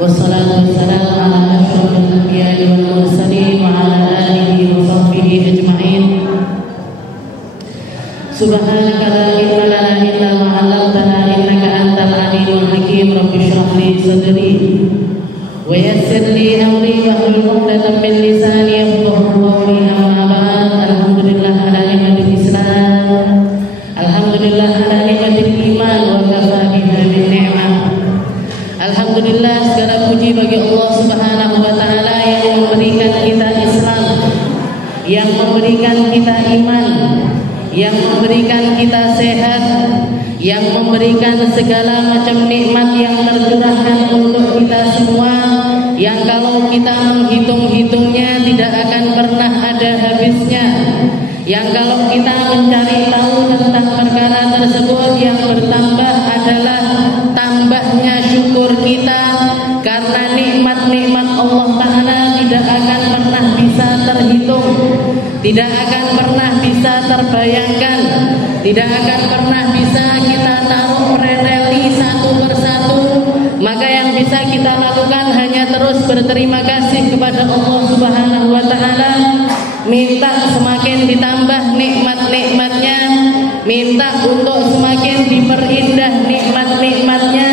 Wassalatu wassalamu ala asyrafil anbiya'i wal mursalin wa ala alihi wa sahbihi ajma'in. Subhanaka la ilma lana illa ma 'allamtana innaka antal alimul hakim. Rabbi shrah li sadri wa yassir li amri wahlul 'uqdatam min lisani yafqahu qawli. Amma ba'd. Alhamdulillah ala ni'matil Islam, alhamdulillah ala ni'matil iman, wa kafa biha min ni'mah. Alhamdulillah, segala puji bagi Allah Subhanahu wa taala yang memberikan kita Islam, yang memberikan kita iman, yang memberikan kita sehat, yang memberikan segala macam nikmat yang tercurahkan untuk kita semua, yang kalau kita menghitung-hitungnya tidak akan pernah ada habisnya, yang kalau kita mencari tahu tentang perkara tersebut yang bertambah adalah tambahnya syukur kita, karena nikmat-nikmat Allah Ta'ala tidak akan pernah bisa terhitung, tidak akan pernah bisa terbayangkan, tidak akan pernah bisa kita taruh releli satu persatu. Maka yang bisa kita lakukan hanya terus berterima kasih kepada Allah Subhanahu wa taala, minta semakin ditambah nikmat-nikmatnya, minta untuk semakin diperindah nikmat-nikmatnya,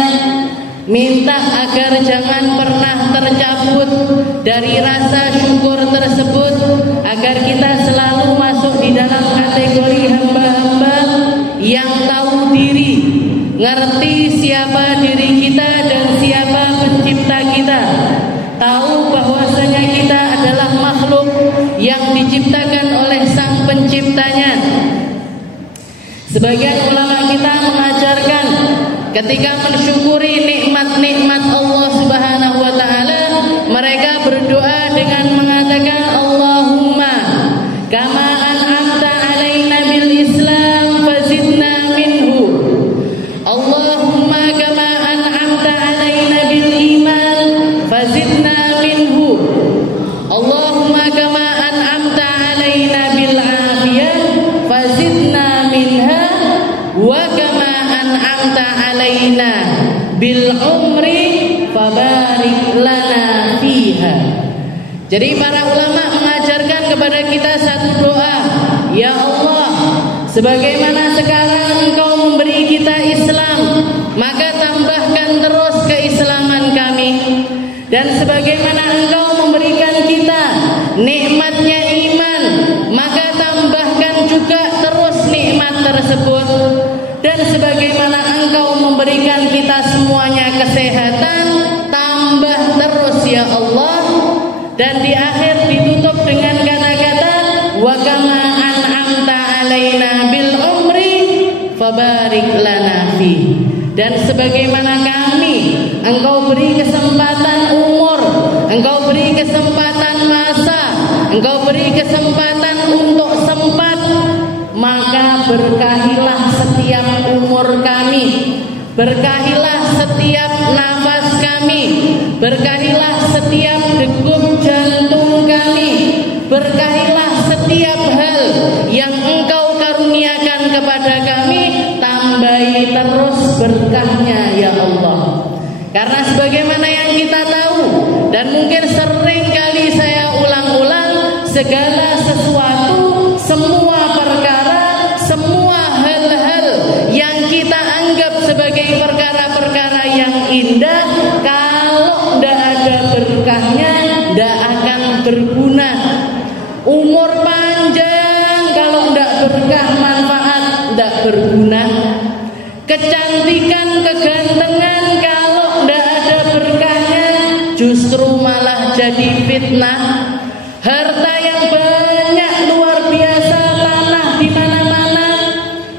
minta agar jangan pernah tercabut dari rasa syukur tersebut, agar kita selalu masuk di dalam kategori hamba-hamba yang tahu diri, ngerti siapa diri kita dan siapa pencipta kita, tahu bahwasanya kita adalah makhluk yang diciptakan oleh sang penciptanya. Sebagian ulama kita mengajarkan ketika mensyukuri nikmat-nikmat Allah Subhanahu wa taala, mereka berdoa dengan mengatakan Allahumma kama an'amta 'alaina bil Islam fazidna minhu. Allahumma kama an'amta 'alaina bil iman fazidna minhu. Allahumma kama an'amta 'alaina bil afiyah fazidna minha wa kama an'amta 'alaina bil umri fabarik lana fiha. Jadi para ulama mengajarkan kepada kita satu doa, ya Allah, sebagaimana sekarang Engkau memberi kita Islam, maka tambahkan terus keislaman kami, dan sebagaimana Engkau memberikan kita nikmatnya iman, maka tambahkan juga terus nikmat tersebut, dan sebagaimana Engkau memberikan kita semuanya kesehatan, tambah terus ya Allah. Dan di akhir ditutup dengan kata-kata wa kama an'amta 'alaina bil umri fabarik lana fi. Dan sebagaimana kami Engkau beri kesempatan umur, Engkau beri kesempatan masa, Engkau beri kesempatan untuk sempat, maka berkahilah setiap umur kami, berkahilah setiap nafas kami, berkahilah setiap degup jantung kami, berkahilah setiap hal yang Engkau karuniakan kepada kami, tambahi terus berkahnya ya Allah. Karena sebagaimana yang kita tahu, dan mungkin sering kali saya ulang-ulang, segala sesuatu, semua perkara, semua hal-hal yang kita anggap sebagai perkara-perkara yang indah, kalau tidak ada berkahnya, tidak akan berguna. Umur panjang kalau tidak berkah manfaat, tidak berguna. Kecantikan, kegantengan kalau tidak ada berkahnya, justru malah jadi fitnah. Harta yang banyak luar biasa, tanah di mana-mana,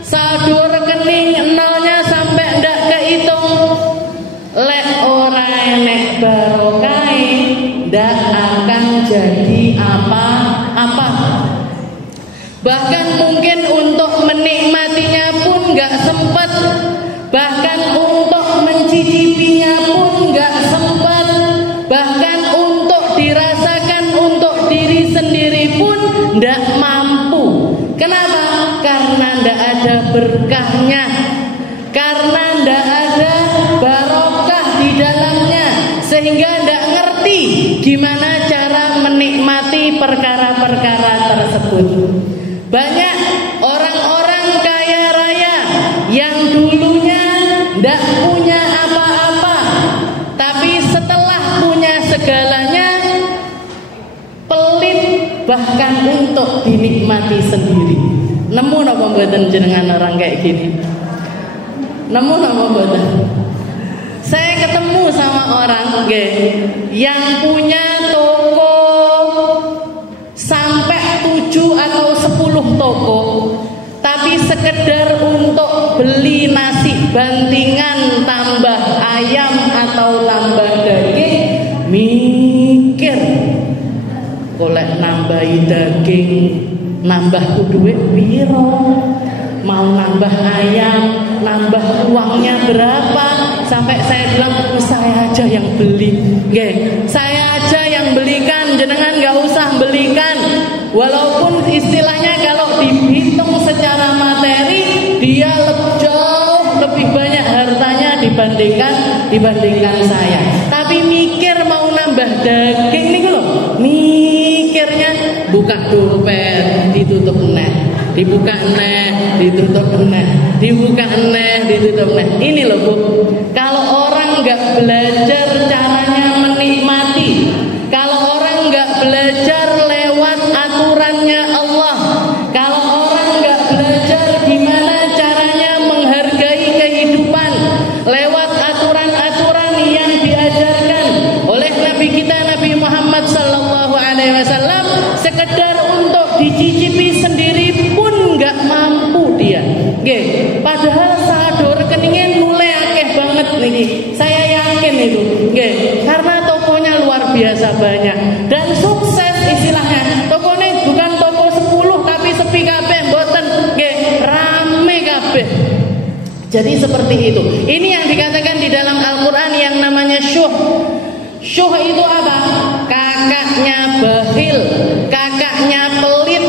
saldo rekening nolnya sampai tidak kehitung, lek ora enek barokai, tidak akan jadi apa-apa. Bahkan mungkin untuk menikmatinya pun nggak sempat, bahkan untuk mencicipinya pun nggak sempat, bahkan untuk dirasakan untuk diri sendiri pun nggak mampu. Kenapa? Karena nggak ada berkahnya, karena nggak ada barokah di dalamnya, sehingga tidak ngerti gimana cara menikmati perkara-perkara tersebut. Banyak orang-orang kaya raya yang dulunya tidak punya apa-apa, tapi setelah punya segalanya pelit bahkan untuk dinikmati sendiri. Nemu napa mboten jenengan orang kayak gini? Nemu napa mboten? Saya ketemu sama orang yang punya toko sampai 7 atau 10 toko, tapi sekedar untuk beli nasi bantingan tambah ayam atau tambah daging, mikir golek nambahi daging nambah duit piro, mau nambah ayam nambah uangnya berapa, sampai saya bilang saya aja yang beli, saya aja yang belikan, jenengan nggak usah belikan. Walaupun istilahnya kalau dihitung secara materi dia jauh lebih banyak hartanya dibandingkan saya, tapi mikir mau nambah daging nih loh, mikirnya buka dompet ditutup neh, dibuka neh ditutup neh, dibuka neh ditutup neh. Ini loh Bu, kalau orang nggak belajar caranya menikmati, kalau orang nggak belajar lewat aturannya Allah, kalau orang nggak belajar gimana caranya menghargai kehidupan lewat aturan-aturan yang diajarkan oleh Nabi kita Nabi Muhammad sallallahu alaihi wasallam, sekedar untuk dicicipi sendiri pun nggak mampu dia. Padahal saldo rekeningnya mulai akeh banget nih. Saya yakin itu. Karena tokonya luar biasa banyak dan sukses istilahnya. Tokonya bukan toko 10 tapi sepi kabeh mboten. Rame kabeh. Jadi seperti itu. Ini yang dikatakan di dalam Al-Qur'an yang namanya syuh. Syuh itu apa? Kakaknya bakhil, kakaknya pelit.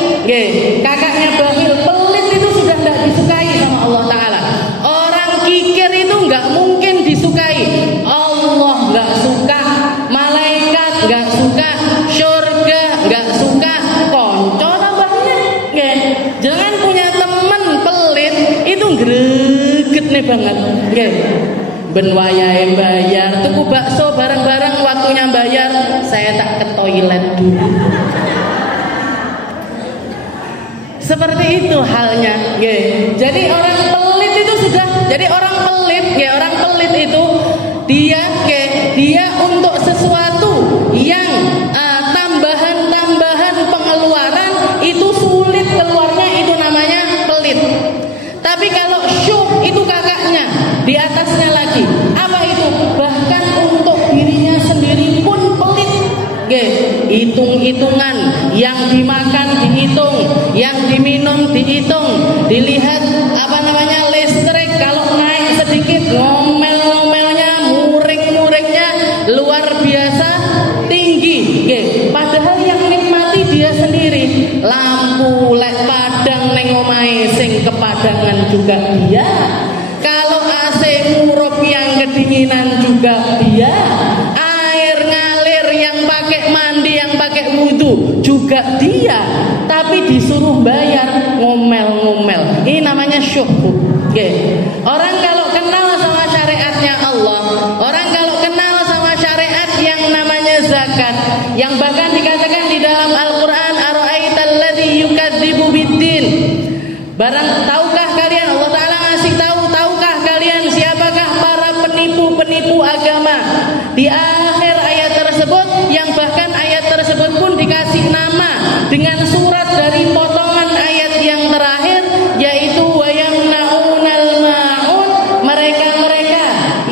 Kakaknya bakhil, pelit itu sudah tidak disukai sama Allah Ta'ala. Orang kikir itu nggak mungkin disukai. Allah nggak suka, malaikat nggak suka, surga nggak suka, konco tambahnya. Jangan punya teman pelit itu greget nih banget. Ben wayahe bayar, tuku bakso bareng-bareng, waktunya bayar saya tak ke toilet dulu. Seperti itu halnya. Jadi orang pelit itu sudah, jadi orang pelit, orang pelit itu dia untuk sesuatu yang tambahan pengeluaran itu sulit keluarnya, itu namanya pelit. Tapi kalau syuh itu kakaknya, di atasnya lagi. Apa itu? Bahkan untuk dirinya sendiri pun pelit. Hitung-hitungan, yang dimakan dihitung, yang diminum dihitung, dilihat listrik kalau naik sedikit ngomel-ngomelnya, muring-muringnya luar biasa tinggi. Padahal yang nikmati dia sendiri. Lampu lek padang ning omahe sing kepadangan juga dia. Kalau AC murup yang kedinginan juga dia. Air ngalir yang pakai mandi, yang pakai wudu juga dia. Tapi disuruh bayar, ngomel-ngomel. Ini namanya syuh. Orang kalau kenal sama syariatnya Allah, orang kalau kenal sama syariat yang namanya zakat, yang bahkan dikatakan di dalam Al-Quran, ara'aital ladzi yukadzibu biddin. Tahukah kalian, Allah Ta'ala ngasih tahu, tahukah kalian siapakah para penipu-penipu agama? Di akhir ayat tersebut, yang bahkan ayat tersebut pun dikasih nama dengan surat dari potongan ayat yang terakhir, yaitu wa yamna'unal ma'un, mereka-mereka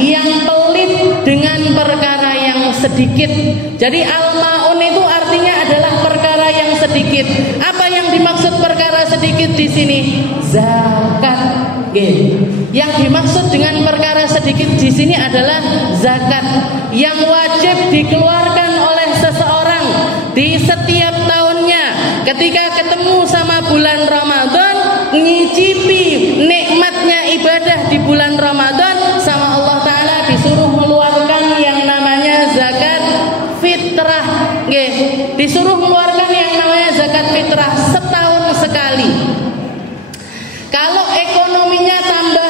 yang pelit dengan perkara yang sedikit. Jadi al-ma'un itu artinya adalah perkara yang sedikit. Apa yang dimaksud perkara sedikit di sini? Zakat. Yang dimaksud dengan perkara sedikit di sini adalah zakat yang wajib dikeluarkan oleh seseorang di setiap tahunnya. Ketika ketemu sama bulan Ramadan, ngicipi nikmatnya ibadah di bulan Ramadan, sama Allah Ta'ala disuruh mengeluarkan yang namanya zakat. disuruh mengeluarkan yang namanya zakat fitrah setahun sekali. Kalau ekonominya tambah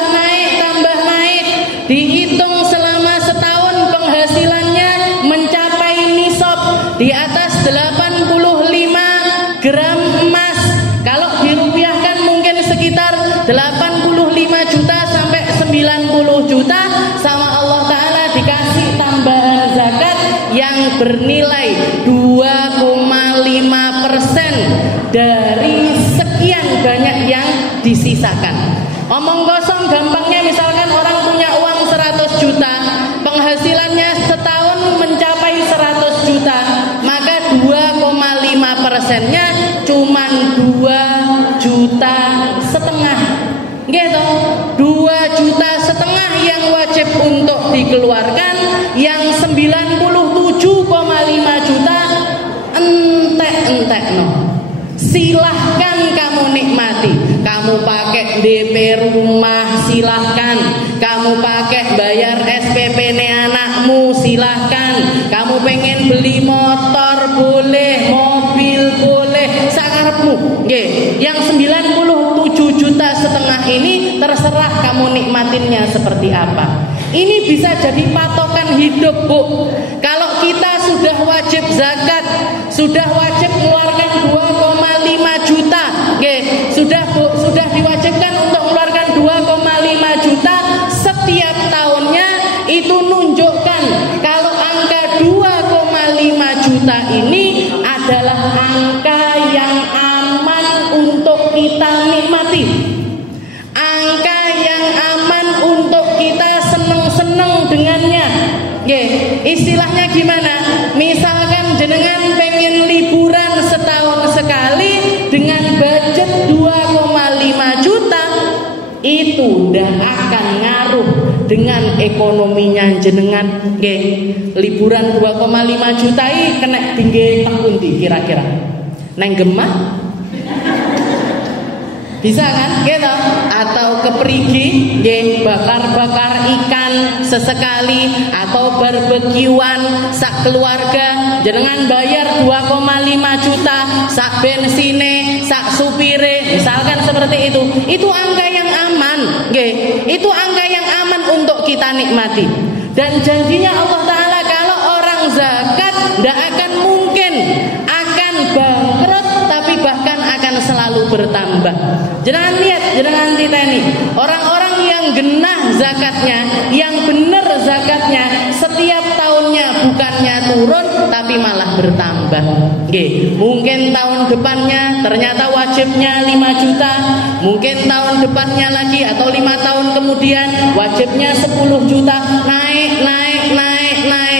naik, dihitung selama setahun penghasilannya mencapai nisab di atas 85 gram emas. Kalau dirupiahkan mungkin sekitar 85 juta sampai 90 juta, sama Allah Ta'ala dikasih tambahan zakat yang bernilai 2,5% dari sekian banyak yang disisakan. Omong kosong gampangnya, misalkan orang punya uang 100 juta, penghasilannya setahun mencapai 100 juta, maka 2,5%-nya cuman 2,5 juta. Gitu, 2,5 juta yang wajib untuk dikeluarkan, yang 97,5 juta entek no. Silahkan kamu nikmati, kamu pakai DP rumah silahkan, kamu pakai bayar SPP-ne anakmu silahkan, kamu pengen beli motor boleh, mobil boleh, sakarepmu. Yang 97,5 juta ini terserah kamu nikmatinnya seperti apa. Ini bisa jadi patokan hidup, Bu. Kalau kita sudah wajib zakat, sudah wajib mengeluarkan 2,5 juta, sudah diwajibkan untuk mengeluarkan 2,5 juta setiap tahunnya, itu nunjukkan kalau angka 2,5 juta ini adalah angka yang aman untuk kita nikmati, angka yang aman untuk kita seneng-seneng dengannya. Istilahnya gimana? Misalkan jenengan pengen liburan setahun sekali dengan budget 2,5 juta, itu ndak akan ngaruh dengan ekonominya jenengan. Liburan 2,5 juta ini kena tinggi tekundi kira-kira neng Gemah bisa kan, gitu? Atau ke Perigi, bakar-bakar ikan sesekali, atau barbekyuan sak keluarga, jenengan bayar 2,5 juta, sak bensine, sak supire, misalkan seperti itu. Itu angka yang aman, itu angka yang aman untuk kita nikmati. Dan janjinya Allah Ta'ala, kalau orang zakat tidak akan mungkin akan bangkrut, tapi bahkan akan selalu bertambah. Jangan lihat, jangan titeni orang-orang yang genah zakatnya, yang benar zakatnya, setiap tahunnya bukannya turun tapi malah bertambah. Mungkin tahun depannya ternyata wajibnya 5 juta, mungkin tahun depannya lagi atau 5 tahun kemudian wajibnya 10 juta, naik,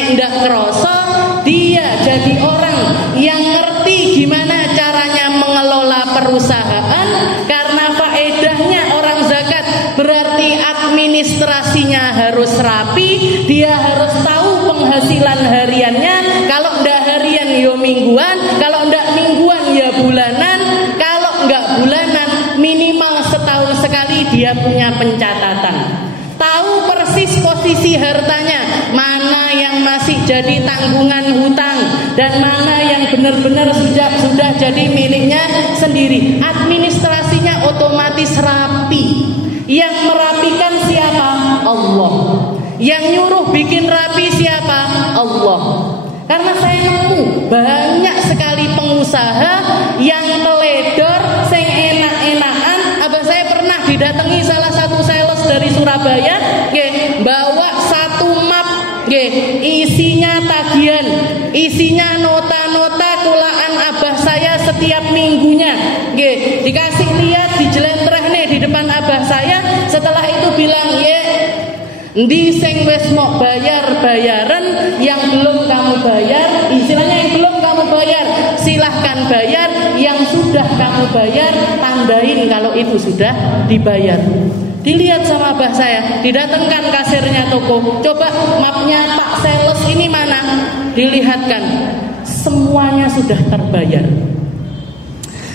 ndak kerasa dia jadi orang yang ngerti gimana caranya mengelola perusahaan. Karena faedahnya orang zakat berarti administrasinya harus rapi, dia harus tahu penghasilan hariannya, kalau ndak harian ya mingguan, kalau ndak mingguan ya bulanan, kalau nggak bulanan minimal setahun sekali dia punya pencatatan. Tahu persis posisi hartanya, mana yang masih jadi tanggungan hutang dan mana yang benar-benar sudah jadi miliknya sendiri. Administrasinya otomatis rapi. Yang merapikan siapa? Allah. Yang nyuruh bikin rapi siapa? Allah. Karena saya nemu banyak sekali pengusaha yang teledor, sing enak-enakan. Abah saya pernah didatangi salah satu sales dari Surabaya, bawa satu map, isinya tagihan, isinya nota-nota kulaan abah saya setiap minggunya, dikasih lihat, dijelentreh nih di depan abah saya. Setelah itu bilang, di sing wis mau bayar-bayaran, yang belum kamu bayar, istilahnya yang belum kamu bayar silahkan bayar, yang sudah kamu bayar tandain kalau itu sudah dibayar. Dilihat sama abah saya, didatangkan kasirnya toko, coba mapnya Pak Sales ini mana, dilihatkan, semuanya sudah terbayar.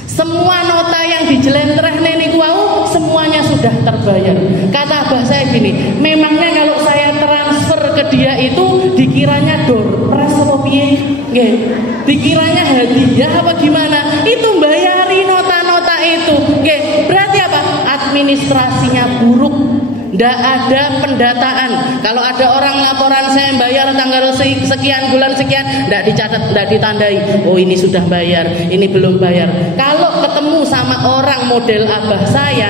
Semua nota yang dijelentreh nenek wau semuanya sudah terbayar. Kata abah saya gini, memangnya kalau saya transfer ke dia itu dikiranya door press apa piye? Nggih. Dikiranya hadiah apa gimana? Itu bayari nota-nota itu. Nggih. Berarti apa? Administrasinya buruk. Nggak ada pendataan. Kalau ada orang laporan saya bayar tanggal sekian, bulan sekian, nggak dicatat, nggak ditandai. Oh ini sudah bayar, ini belum bayar. Kalau ketemu sama orang model abah saya,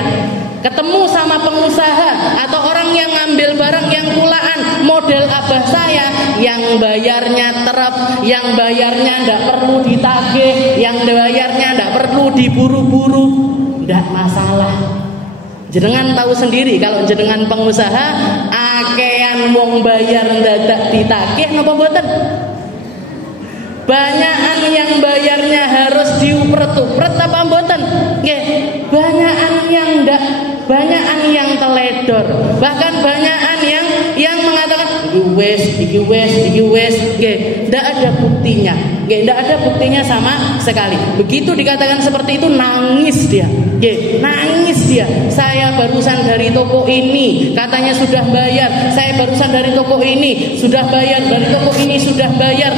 ketemu sama pengusaha atau orang yang ngambil barang yang kulaan model abah saya, yang bayarnya terap, yang bayarnya nggak perlu ditagih, yang bayarnya nggak perlu diburu-buru, nggak masalah. Jenengan tahu sendiri kalau jenengan pengusaha akean wong bayar dadak ditagih napa mboten? Banyakan yang bayarnya harus diupret-upret apa mboten? Nggih, banyakan yang ndak, banyakan yang teledor. Bahkan banyakan yang mengatakan iki wes, nggih, ndak ada buktinya. Nggih, ndak ada buktinya sama sekali. Begitu dikatakan seperti itu nangis dia. Nggih, nangis dia. Saya barusan dari toko ini, katanya sudah bayar. Saya barusan dari toko ini sudah bayar, dari toko ini sudah bayar.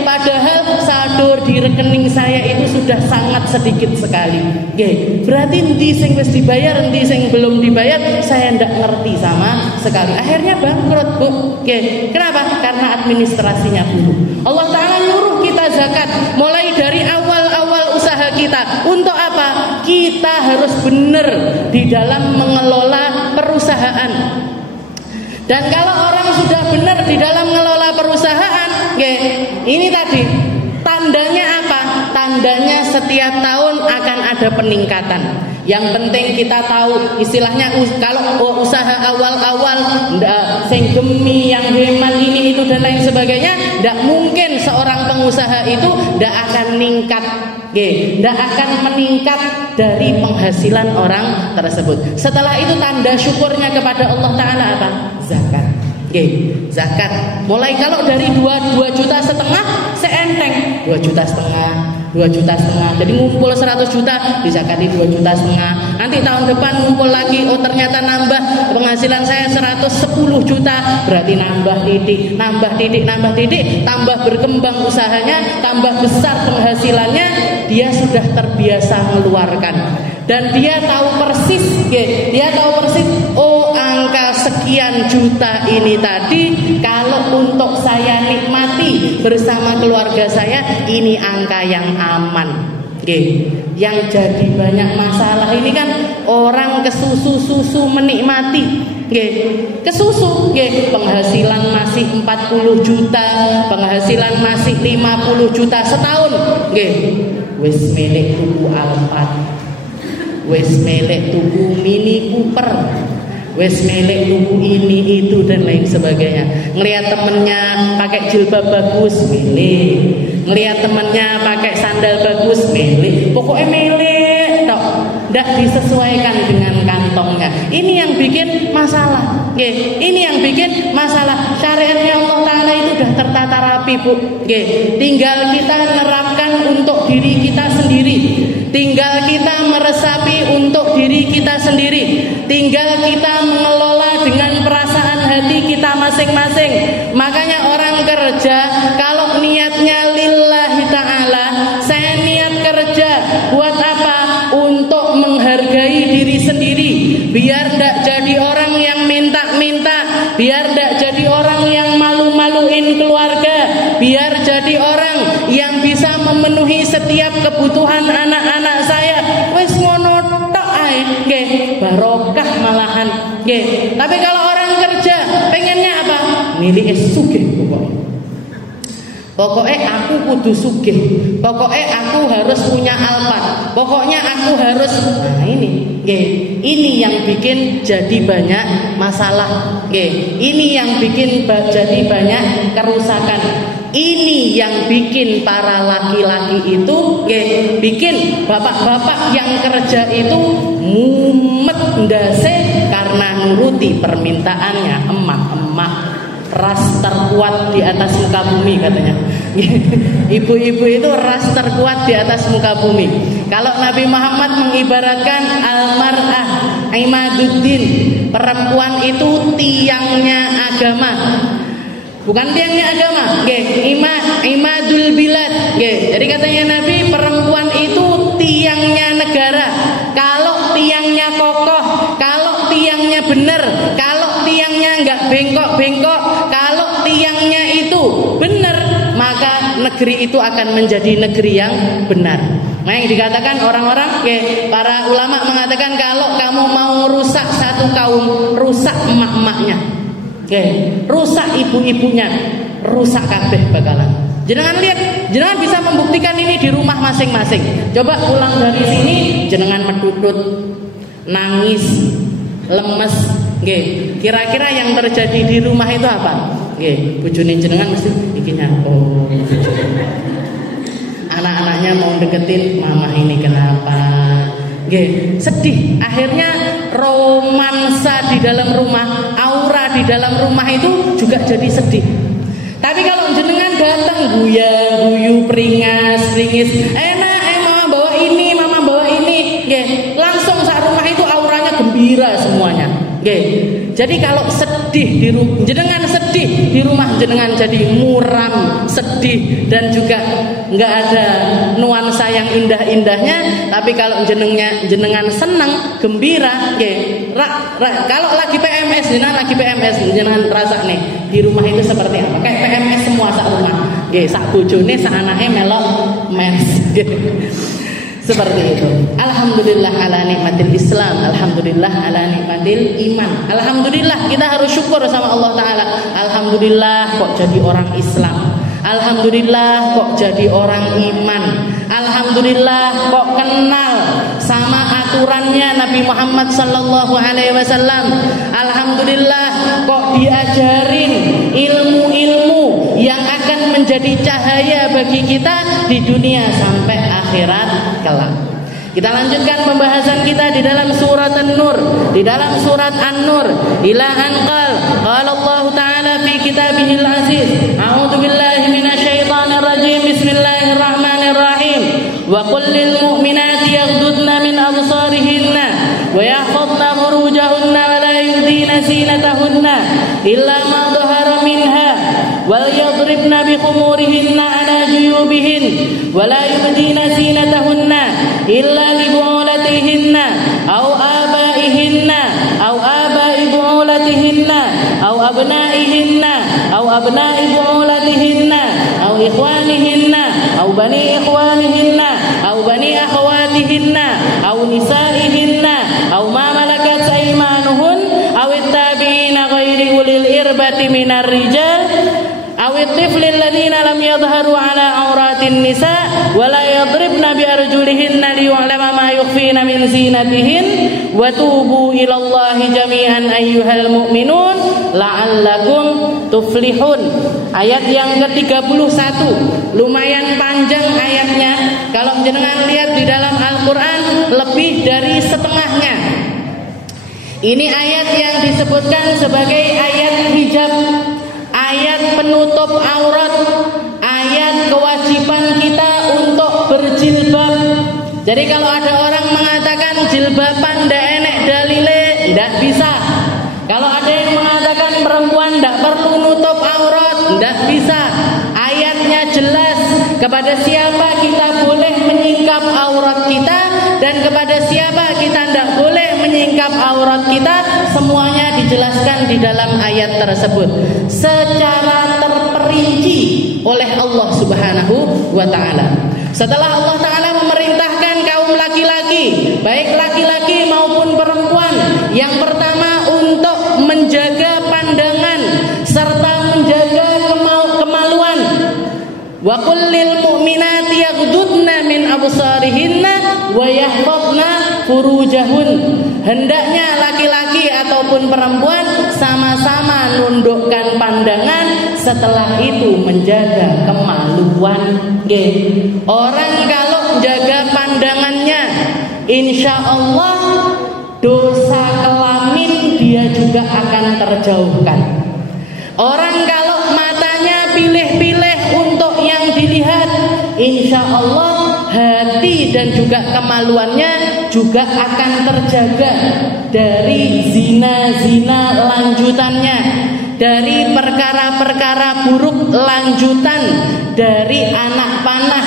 Padahal saldo di rekening saya itu sudah sangat sedikit sekali. Nggih, berarti endi sing wis dibayar, endi sing belum dibayar, saya ndak ngerti sama sekali. Akhirnya bangkrut, Bu. Nggih. Kenapa? Karena administrasinya buruk. Allah Ta'ala nyuruh kita zakat mulai dari awal-awal usaha kita. Untuk apa? Kita harus benar di dalam mengelola perusahaan. Dan kalau orang sudah benar di dalam mengelola perusahaan, ini tadi tandanya apa? Tandanya setiap tahun akan ada peningkatan. Yang penting kita tahu istilahnya kalau usaha awal-awal sing gemi, yang hemat ini itu dan lain sebagainya, tidak mungkin seorang pengusaha itu tidak akan meningkat. Tidak akan meningkat dari penghasilan orang tersebut. Setelah itu tanda syukurnya kepada Allah Ta'ala apa? Zakat. Zakat. Mulai kalau dari 2,5 juta seenteng 2,5 juta, 2,5 juta. Jadi ngumpul 100 juta dizakati 2,5 juta. Nanti tahun depan ngumpul lagi, oh ternyata nambah penghasilan saya 110 juta. Berarti nambah titik, tambah berkembang usahanya, tambah besar penghasilannya. Dia sudah terbiasa mengeluarkan dan dia tahu persis, oh angka sekian juta ini tadi kalau untuk saya nikmati bersama keluarga saya, ini angka yang aman. Yang jadi banyak masalah ini kan orang kesusu menikmati, kesusu, penghasilan masih 40 juta, penghasilan masih 50 juta setahun, wis melek tuku Alphard, wis melek tuku Mini Cooper, wis melek tuku ini itu dan lain sebagainya. Ngelihat temennya pakai jilbab bagus, milih. Ngelihat temennya pakai sandal bagus, milih. Pokoknya milih tok, ndak disesuaikan dengan kantongnya. Ini yang bikin masalah. Ini yang bikin masalah. Syariatnya Allah Ta'ala itu sudah tertata rapi, Bu. Tinggal kita menerapkan untuk diri kita sendiri. Tinggal kita meresapi untuk diri kita sendiri. Tinggal kita mengelola dengan perasaan hati kita masing-masing. Makanya orang kerja kalau niatnya lillahi ta'ala, saya niat kerja buat apa? Untuk menghargai diri sendiri. Biar tidak jadi orang yang minta-minta, biar tidak jadi orang yang malu-maluin keluarga, biar jadi orang yang bisa memenuhi setiap kebutuhan anak-anak saya. Wis ngono tok ae, nggih, barokah malahan, nggih. Tapi kalau orang kerja pengennya apa? Milih sugih pokoknya. Pokoknya aku kudu sugih. Pokoknya aku harus punya Alphard. Pokoknya aku harus. Nah ini, ini yang bikin jadi banyak masalah. Ini yang bikin jadi banyak kerusakan. Ini yang bikin para laki-laki itu, bikin bapak-bapak yang kerja itu mumet ndase karena nuruti permintaannya emak-emak. Ras terkuat di atas muka bumi katanya. Ibu-ibu itu ras terkuat di atas muka bumi. Kalau Nabi Muhammad mengibaratkan al-mar'ah imaduddin, perempuan itu tiangnya agama. bukan tiangnya agama, imadul bilad. Jadi katanya Nabi, perempuan itu tiangnya negara. Kalau tiangnya kokoh, kalau tiangnya benar, kalau tiangnya enggak bengkok-bengkok, kalau tiangnya itu benar, maka negeri itu akan menjadi negeri yang benar. Nah, yang dikatakan orang-orang, para ulama mengatakan kalau kamu mau rusak satu kaum, rusak emak-emaknya, rusak ibu-ibunya, rusak kabeh bakalan. Jenengan lihat, jenengan bisa membuktikan ini di rumah masing-masing. Coba pulang dari sini, jenengan medudut, nangis, lemes, kira-kira yang terjadi di rumah itu apa? Bojone jenengan mesti bikinnya, anak-anaknya mau deketin, mama ini kenapa? Sedih. Akhirnya romansa di dalam rumah, aura di dalam rumah itu juga jadi sedih. Tapi kalau jenengan datang guyu, peringas-pringis, mama bawa ini, mama bawa ini, langsung saat rumah itu auranya gembira semuanya. Jadi kalau sedih jenengan sedih di rumah jenengan jadi muram, sedih, dan juga nggak ada nuansa yang indah-indahnya. Tapi kalau jenengan senang, gembira, kalau lagi PMS, jenengan rasa nih di rumah itu seperti apa? Kayak PMS semua sak rumah, sak bojone, sak anake melok mes. Seperti itu. Alhamdulillah ala nikmatil Islam, alhamdulillah ala nikmatil iman. Alhamdulillah, kita harus syukur sama Allah Ta'ala. Alhamdulillah kok jadi orang Islam. Alhamdulillah kok jadi orang iman. Alhamdulillah kok kenal sama aturannya Nabi Muhammad sallallahu alaihi wasallam. Alhamdulillah kok diajarin ilmu-ilmu yang akan menjadi cahaya bagi kita di dunia sampai akhirat kelak. Kita lanjutkan pembahasan kita di dalam surat An-Nur, di dalam surat An-Nur. Ila an qala Allah Ta'ala fi kitabihil aziz, a'udzu billahi minasyaitonir rajim, bismillahirrahmanirrahim. Wa qul lil mu'minati yaghdudna min absarihinna wa yahfazna furujahunna wa la yubdina zinatahunna illa ma dhahara minha wal yadribna bi khumurihinna ala juyubihin wa la yubdina zinatahunna illa li bu'ulatihinna aw abaihinna aw abai bu'ulatihinna aw abnaihinna aw abnai bu'ulatihinna aw ikhwanihinna aw bani ikhwanihinna aw bani akhwatihinna aw nisaihinna aw ma malakat aymanuhun aw ittabi'ina ghairi ulil irbati minar rijal awit tiflil ladina lam yadhharu ala auratin nisa wa la yadribna bi arjulihinna liya'lama ma yukhfina min zinatihin wa tubu ilallahi jami'an ayyuhal mu'minun la'allakum tuflihun. Ayat yang ke-31, lumayan panjang ayatnya. Kalau jenengan lihat di dalam Al-Qur'an lebih dari setengahnya. Ini ayat yang disebutkan sebagai ayat hijab, ayat penutup aurat, ayat kewajiban kita untuk berjilbab. Jadi kalau ada orang mengatakan jilbaban ndak enek dalile, ndak bisa. Kalau ada yang mengatakan perempuan ndak perlu nutup aurat, ndak bisa. Ayatnya jelas kepada siapa kita boleh menyingkap aurat kita dan kepada siapa kita ndak boleh menyingkap aurat kita, semuanya dijelaskan di dalam ayat tersebut secara terperinci oleh Allah Subhanahu wa Ta'ala. Setelah Allah Ta'ala memerintahkan kaum laki-laki, baik laki-laki maupun perempuan, yang pertama untuk menjaga pandangan serta menjaga kemaluan. Wa qul lil mu'minati yaghdudna min absarihinna wa yahfazna furujahun. Hendaknya laki-laki ataupun perempuan sama-sama nundukkan pandangan, setelah itu menjaga kemaluan. Orang kalau jaga pandangannya, insya Allah dosa kelamin dia juga akan terjauhkan. Orang kalau matanya pilih-pilih untuk yang dilihat, insya Allah hati dan juga kemaluannya juga akan terjaga dari zina-zina lanjutannya. dari perkara-perkara buruk lanjutan dari anak panah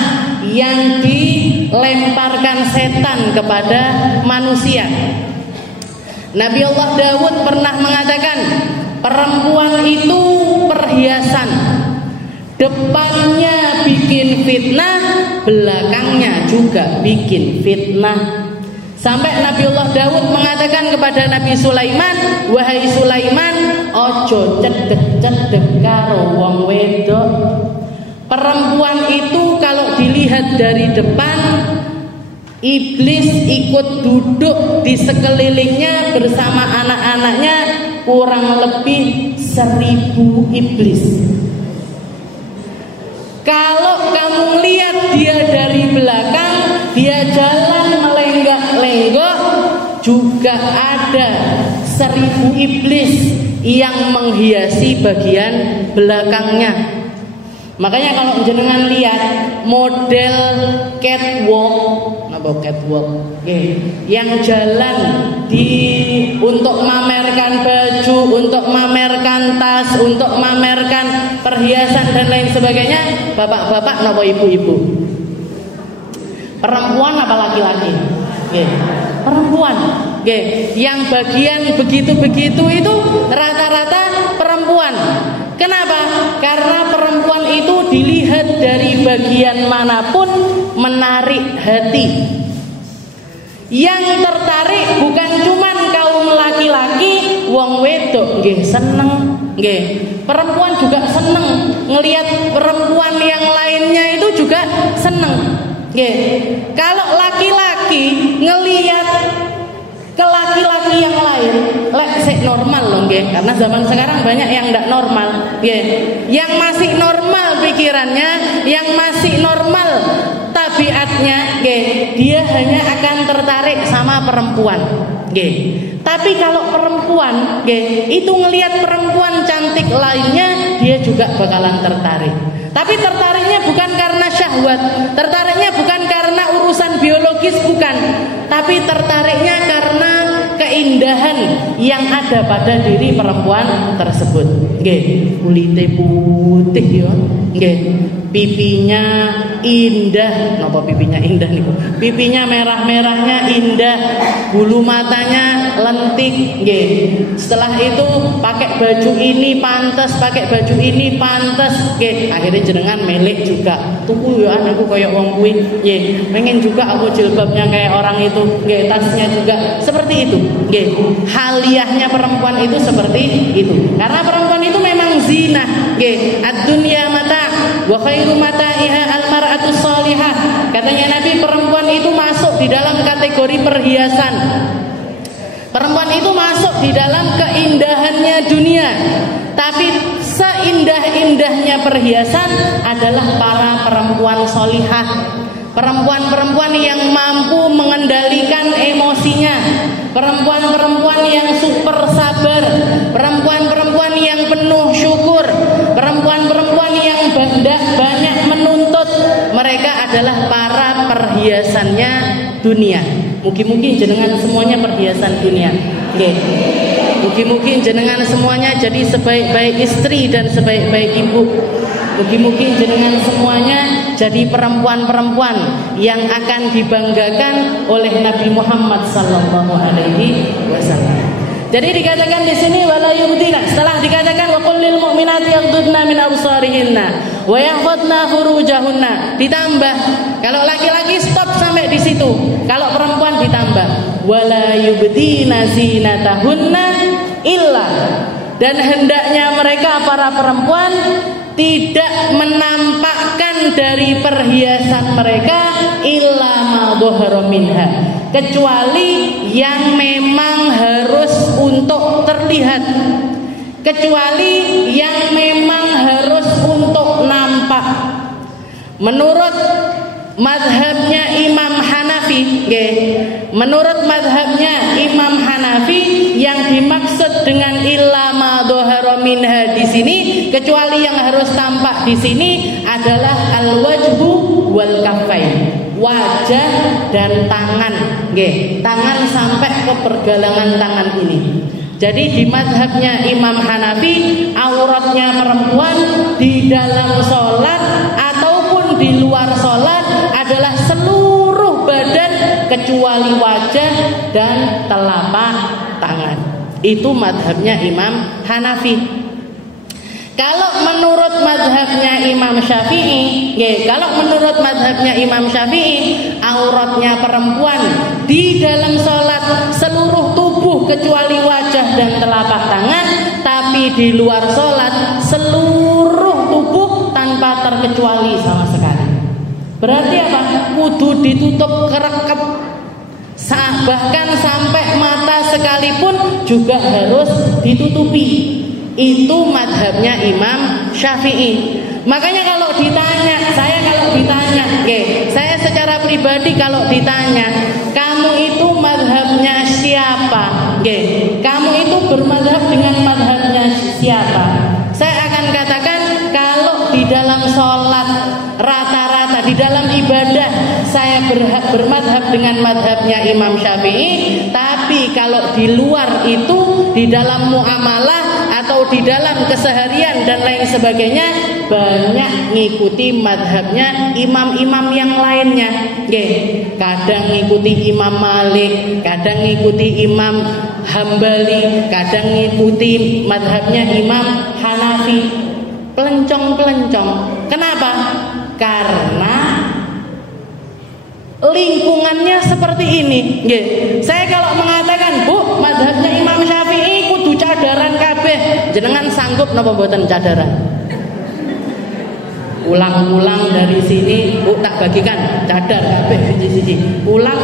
yang dilemparkan setan kepada manusia. Nabi Allah Dawud pernah mengatakan, perempuan itu perhiasan, depannya bikin fitnah, belakangnya juga bikin fitnah. Sampai Nabi Allah Dawud mengatakan kepada Nabi Sulaiman, wahai Sulaiman, ojo cedek-cedek karo wong wedok. Perempuan itu kalau dilihat dari depan, iblis ikut duduk di sekelilingnya bersama anak-anaknya, kurang lebih 1000 iblis. Kalau kamu lihat dia dari belakang, dia jalan melenggak-lenggok, juga ada 1000 iblis yang menghiasi bagian belakangnya. Makanya kalau jenengan lihat model catwalk, yang jalan untuk memamerkan baju, untuk memamerkan tas, untuk memamerkan perhiasan dan lain sebagainya, bapak-bapak napa ibu-ibu? Perempuan apa laki-laki? Perempuan. Yang bagian begitu-begitu itu rata-rata perempuan. Kenapa? Karena perempuan itu dilihat dari bagian manapun menarik hati. Yang tertarik bukan cuman kaum laki-laki, wong wedok nggih seneng, nggih. Perempuan juga seneng ngelihat perempuan yang lainnya itu juga seneng. Nggih. Kalau laki-laki ngelihat ke laki-laki yang lain, sik normal loh nggih, karena zaman sekarang banyak yang ndak normal, nggih. Yang masih normal pikirannya, yang masih normal tabiatnya, nggih, dia hanya akan tertarik sama perempuan, nggih. Tapi kalau perempuan, nggih, itu ngelihat perempuan cantik lainnya, dia juga bakalan tertarik. Tapi tertariknya bukan karena syahwat, tertariknya bukan karena urusan biologis, bukan. Tapi tertariknya karena keindahan yang ada pada diri perempuan tersebut. Nggih, kulite putih ya. Nggih, pipinya indah. Napa pipinya indah niku? Pipinya merah-merahnya indah, bulu matanya lentik, nggih. Setelah itu pakai baju ini pantas, pakai baju ini pantas, nggih. Akhirnya jenengan melek juga. Tuku ya anakku kayak wong kuwi, nggih. Pengen juga aku jilbabnya kayak orang itu, nggih. Tasnya juga seperti itu, nggih. Haliahnya perempuan itu seperti itu. Karena perempuan itu memang zina, nggih. Ad-dunya mata' wa khairu mata'iha al-mar'atu shalihah. Katanya Nabi, perempuan itu masuk di dalam kategori perhiasan. Perempuan itu masuk di dalam keindahannya dunia. Tapi seindah-indahnya perhiasan adalah para perempuan sholihah. Perempuan-perempuan yang mampu mengendalikan emosinya, perempuan-perempuan yang super sabar, perempuan-perempuan yang penuh syukur, perempuan-perempuan yang banyak menuntut. Mereka adalah para perhiasannya dunia. Mungkin jenengan semuanya perhiasan dunia. Okay. Mungkin jenengan semuanya jadi sebaik-baik istri dan sebaik-baik ibu. Mungkin jenengan semuanya jadi perempuan-perempuan yang akan dibanggakan oleh Nabi Muhammad sallallahu alaihi wasallam. Jadi dikatakan di sini wala yubdina, setelah dikatakan wa qul lil mu'minati yaghdudna min absarihinna wa yahfadna furujahunna, ditambah kalau laki-laki stop sampai di situ, kalau perempuan ditambah wala yubdina zinatahunna illa, dan hendaknya mereka para perempuan tidak menampakkan dari perhiasan mereka illa ma dhahara minha, kecuali yang memang harus untuk terlihat, kecuali yang memang harus untuk nampak. Menurut mazhabnya Imam Hanafi, menurut mazhabnya Imam Hanafi, yang dimaksud dengan illa ma dhahara minha di sini, kecuali yang harus tampak di sini adalah al-wajhu wal kaffain, wajah dan tangan, tangan sampai ke pergelangan tangan ini. Jadi di mazhabnya Imam Hanafi, auratnya perempuan di dalam sholat ataupun di luar sholat adalah seluruh badan kecuali wajah dan telapak tangan. Itu mazhabnya Imam Hanafi. Kalau menurut mazhabnya Imam Syafi'i, auratnya perempuan di dalam sholat seluruh tubuh kecuali wajah dan telapak tangan, tapi di luar sholat seluruh tubuh tanpa terkecuali sama sekali. Berarti apa? Kudu ditutup kerekep, bahkan sampai mata sekalipun juga harus ditutupi. Itu madhabnya Imam Syafi'i. Makanya kalau ditanya, saya secara pribadi kalau ditanya, kamu itu madhabnya siapa? Kamu itu bermadhab dengan madhabnya siapa? Saya akan katakan, kalau di dalam sholat rata-rata, di dalam ibadah saya bermadhab dengan madhabnya Imam Syafi'i. Tapi kalau di luar itu, di dalam muamalah atau di dalam keseharian dan lain sebagainya, banyak ngikuti madhabnya imam-imam yang lainnya. Kadang ngikuti Imam Malik, kadang ngikuti Imam Hambali, kadang ngikuti madhabnya Imam Hanafi. Pelencong-pelencong. Kenapa? Karena lingkungannya seperti ini. Saya kalau mengatakan, Bu, madhabnya Imam Syafi'i kudu cadaran kabeh, jenengan sanggup napa mboten cadaran? Ulang-ulang dari sini, Bu, tak bagikan cadar kabeh siji-siji. Ulang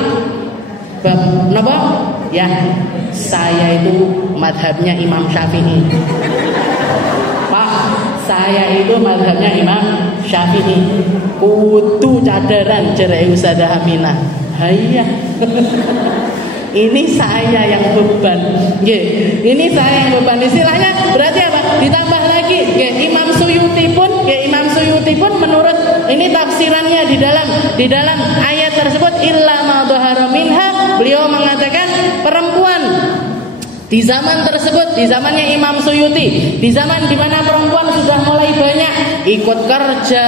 bab napa? Ya, saya itu madhabnya Imam Syafi'i. Pak, saya itu madhabnya Imam Syafi'i. Kudu cadaran cerai Ustazah Aminah. Hayya. Ini saya yang beban. Ini saya yang beban. Istilahnya berarti apa? Ditambah lagi, Imam Suyuti pun menurut ini tafsirannya di dalam ayat tersebut, illa ma dhahara minha, beliau mengatakan perempuan di zaman tersebut, di zamannya Imam Suyuti, di zaman di mana perempuan sudah mulai banyak ikut kerja,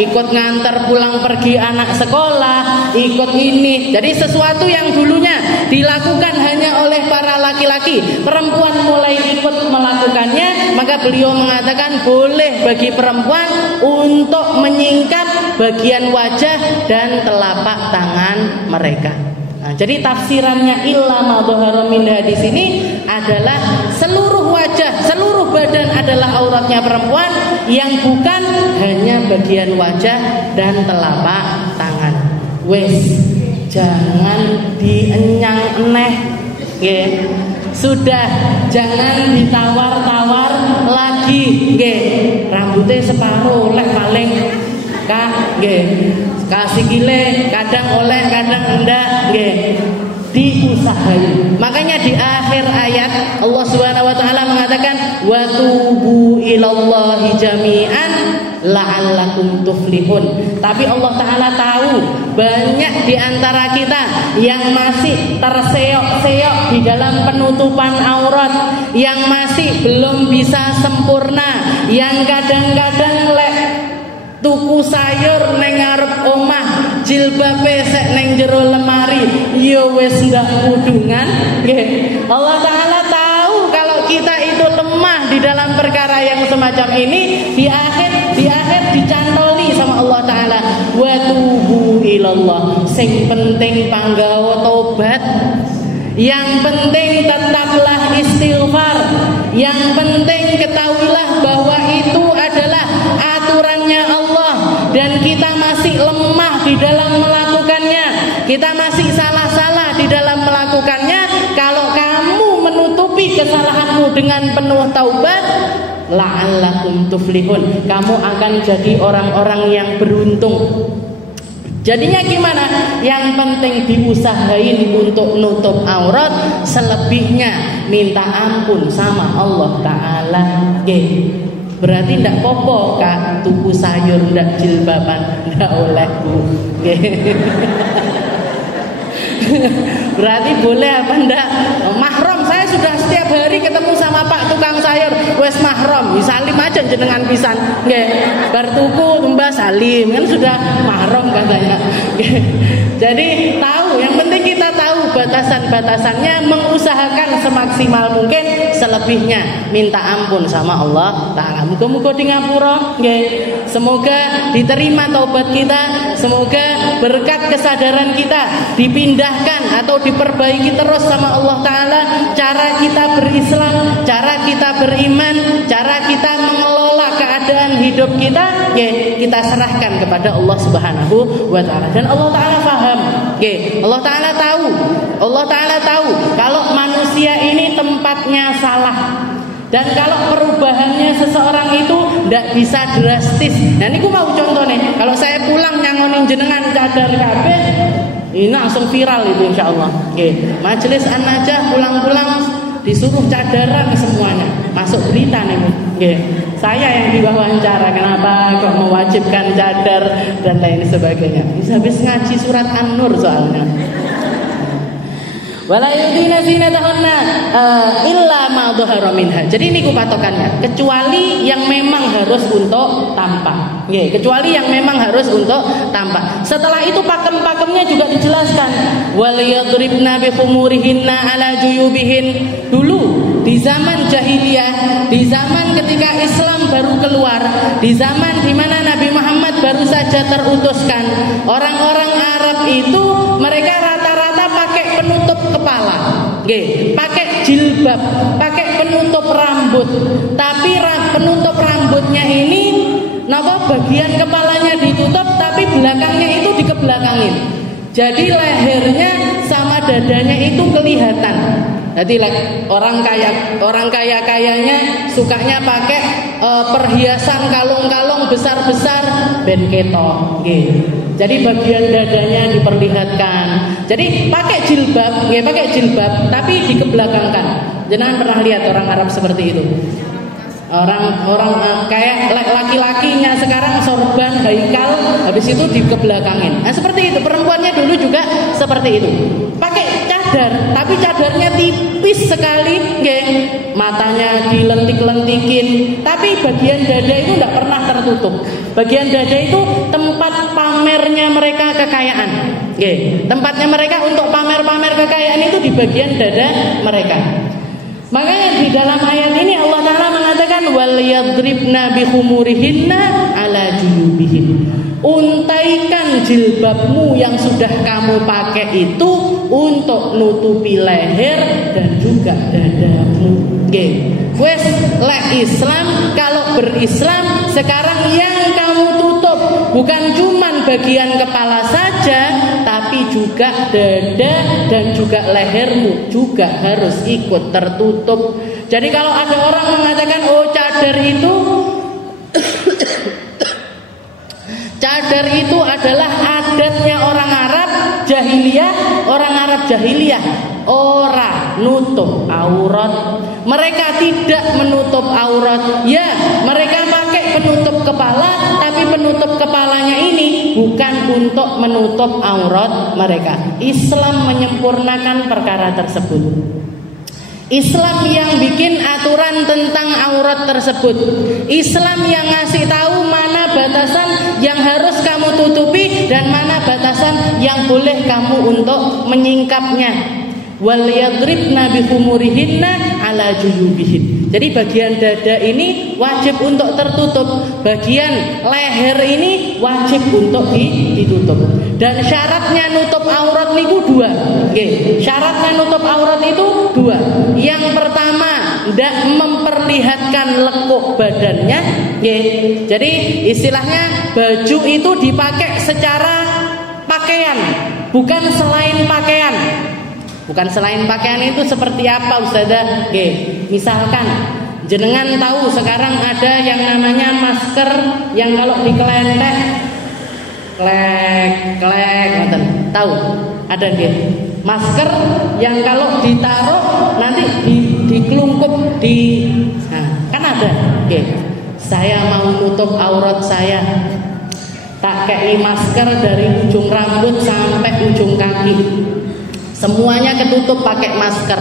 ikut ngantar pulang pergi anak sekolah, ikut ini. Jadi sesuatu yang dulunya dilakukan hanya oleh para laki-laki, perempuan mulai ikut melakukannya. Maka beliau mengatakan boleh bagi perempuan untuk menyingkap bagian wajah dan telapak tangan mereka. Nah, jadi tafsirannya illa ma dhahara minha di sini adalah seluruh wajah, seluruh badan adalah auratnya perempuan, yang bukan hanya bagian wajah dan telapak tangan. Wes, jangan dienyang eneh, sudah jangan ditawar-tawar lagi, rambutnya separuh oleh paling kasih gile, kadang oleh kadang enggak, diusahain. Makanya di akhir ayat Allah Subhanahu wa taala mengatakan wa tubu ilallahi jami'an la'allakum tuflihun. Tapi Allah taala tahu banyak di antara kita yang masih terseok-seok di dalam penutupan aurat, yang masih belum bisa sempurna, yang kadang-kadang tuku sayur neng ngarep omah, jilbabe sek neng jero lemari, yo wis ndak kudungan. Allah taala tahu kalau kita itu lemah di dalam perkara yang semacam ini. Di akhir dicantoli sama Allah taala, wa tubu ilallah. Sing penting panggawa tobat, yang penting tetaplah istighfar, yang penting ketahuilah bahwa itu adalah aturannya Allah, dan kita masih lemah di dalam melakukannya, kita masih salah-salah di dalam melakukannya. Kalau kamu menutupi kesalahanmu dengan penuh taubat, la'allakum tuflihun, kamu akan jadi orang-orang yang beruntung. Jadinya gimana? Yang penting diusahain untuk nutup aurat, selebihnya minta ampun sama Allah Ta'ala. Berarti ndak popo Kak tuku sayur ndak jilbaban, ndak oleh Bu. Berarti boleh apa ndak? Mahram, saya sudah setiap hari ketemu sama Pak tukang sayur, wes mahram, salim aja jenengan pisan. Nggih, bar tuku tumbas salim, kan sudah mahram katanya. Jadi tahu, yang penting kita tahu batasan-batasannya, mengusahakan semaksimal mungkin, selebihnya minta ampun sama Allah Ta'ala. Muga-muga di ngapura, semoga diterima taubat kita, semoga berkat kesadaran kita dipindahkan atau diperbaiki terus sama Allah Ta'ala. Cara kita berislam, cara kita beriman, cara kita mengelola keadaan hidup kita, kita serahkan kepada Allah Subhanahu wa Ta'ala. Dan Allah Ta'ala faham. Allah Ta'ala tahu. Allah Ta'ala tahu kalau manusia ini tempatnya salah. Dan kalau perubahannya seseorang itu tidak bisa drastis. Nah ini aku mau contoh nih. Kalau saya pulang nyangonin jenengan cadar kabeh, ini langsung viral itu insya Allah. Majelis An-Najah pulang-pulang disuruh cadaran semuanya, masuk berita nih. Saya yang diwawancara, kenapa kok mewajibkan cadar dan lain sebagainya. Bisa habis ngaji surat An-Nur soalnya. Wala yudina zinatahunna illa ma dhahara minha. Jadi ini patokannya, kecuali yang memang harus untuk tampak. Kecuali yang memang harus untuk tampak. Setelah itu pakem-pakemnya juga dijelaskan. Wal yadribna bi khumurihinna ala juyubihin. Dulu di zaman jahiliyah, di zaman ketika Islam baru keluar, di zaman di mana Nabi Muhammad baru saja terutuskan, orang-orang Arab itu mereka rata-rata pakai penutup kepala, pakai jilbab, pakai penutup rambut. Tapi penutup rambutnya ini, bagian kepalanya ditutup, tapi belakangnya itu dikebelakangin. Jadi lehernya sama dadanya itu kelihatan. Jadi orang kayanya sukanya pakai perhiasan kalung-kalung besar-besar ben ketok. Jadi bagian dadanya diperlihatkan. Jadi pakai jilbab, tapi dikebelakangkan. Jangan pernah lihat orang Arab seperti itu. Orang kayak laki-lakinya sekarang sorban, haikal, habis itu dikebelakangin. Nah seperti itu, perempuannya dulu juga seperti itu. Pakai cadar, tapi cadarnya tipis sekali, matanya dilentik-lentikin. Tapi bagian dada itu tidak pernah tertutup. Bagian dada itu tempat pamernya mereka kekayaan. Tempatnya mereka untuk pamer-pamer kekayaan itu di bagian dada mereka. Makanya di dalam ayat ini Allah Ta'ala mengatakan wal yadribna bi khumurihinna ala juyubihin. Untaikan jilbabmu yang sudah kamu pakai itu untuk nutupi leher dan juga dadamu. Wes lek Islam, kalau berislam sekarang yang kamu tutup bukan cuman bagian kepala saja, tapi juga dada dan juga lehermu juga harus ikut tertutup. Jadi kalau ada orang mengatakan cadar itu adalah adatnya orang Arab jahiliyah, ora nutup aurat. Mereka tidak menutup aurat. Ya, mereka pakai penutup kepala, tapi penutup kepalanya ini bukan untuk menutup aurat mereka. Islam menyempurnakan perkara tersebut. Islam yang bikin aturan tentang aurat tersebut. Islam yang ngasih tahu mana batasan yang harus kamu tutupi dan mana batasan yang boleh kamu untuk menyingkapnya. Wal yadribna bi khumurihinna ala juyubihin. Jadi bagian dada ini wajib untuk tertutup, bagian leher ini wajib untuk ditutup. Dan syaratnya nutup aurat niku dua. Syaratnya nutup aurat itu dua. Yang pertama, tidak memperlihatkan lekuk badannya. Jadi istilahnya baju itu dipakai secara pakaian, bukan selain pakaian. Bukan selain pakaian itu seperti apa Ustazah? Misalkan jenengan tahu sekarang ada yang namanya masker yang kalau dikelentek klek, tahu? Ada masker yang kalau ditaruh nanti dikelungkup kan ada. Saya mau nutup aurat saya, tak kei masker dari ujung rambut sampai ujung kaki. Semuanya ketutup pakai masker.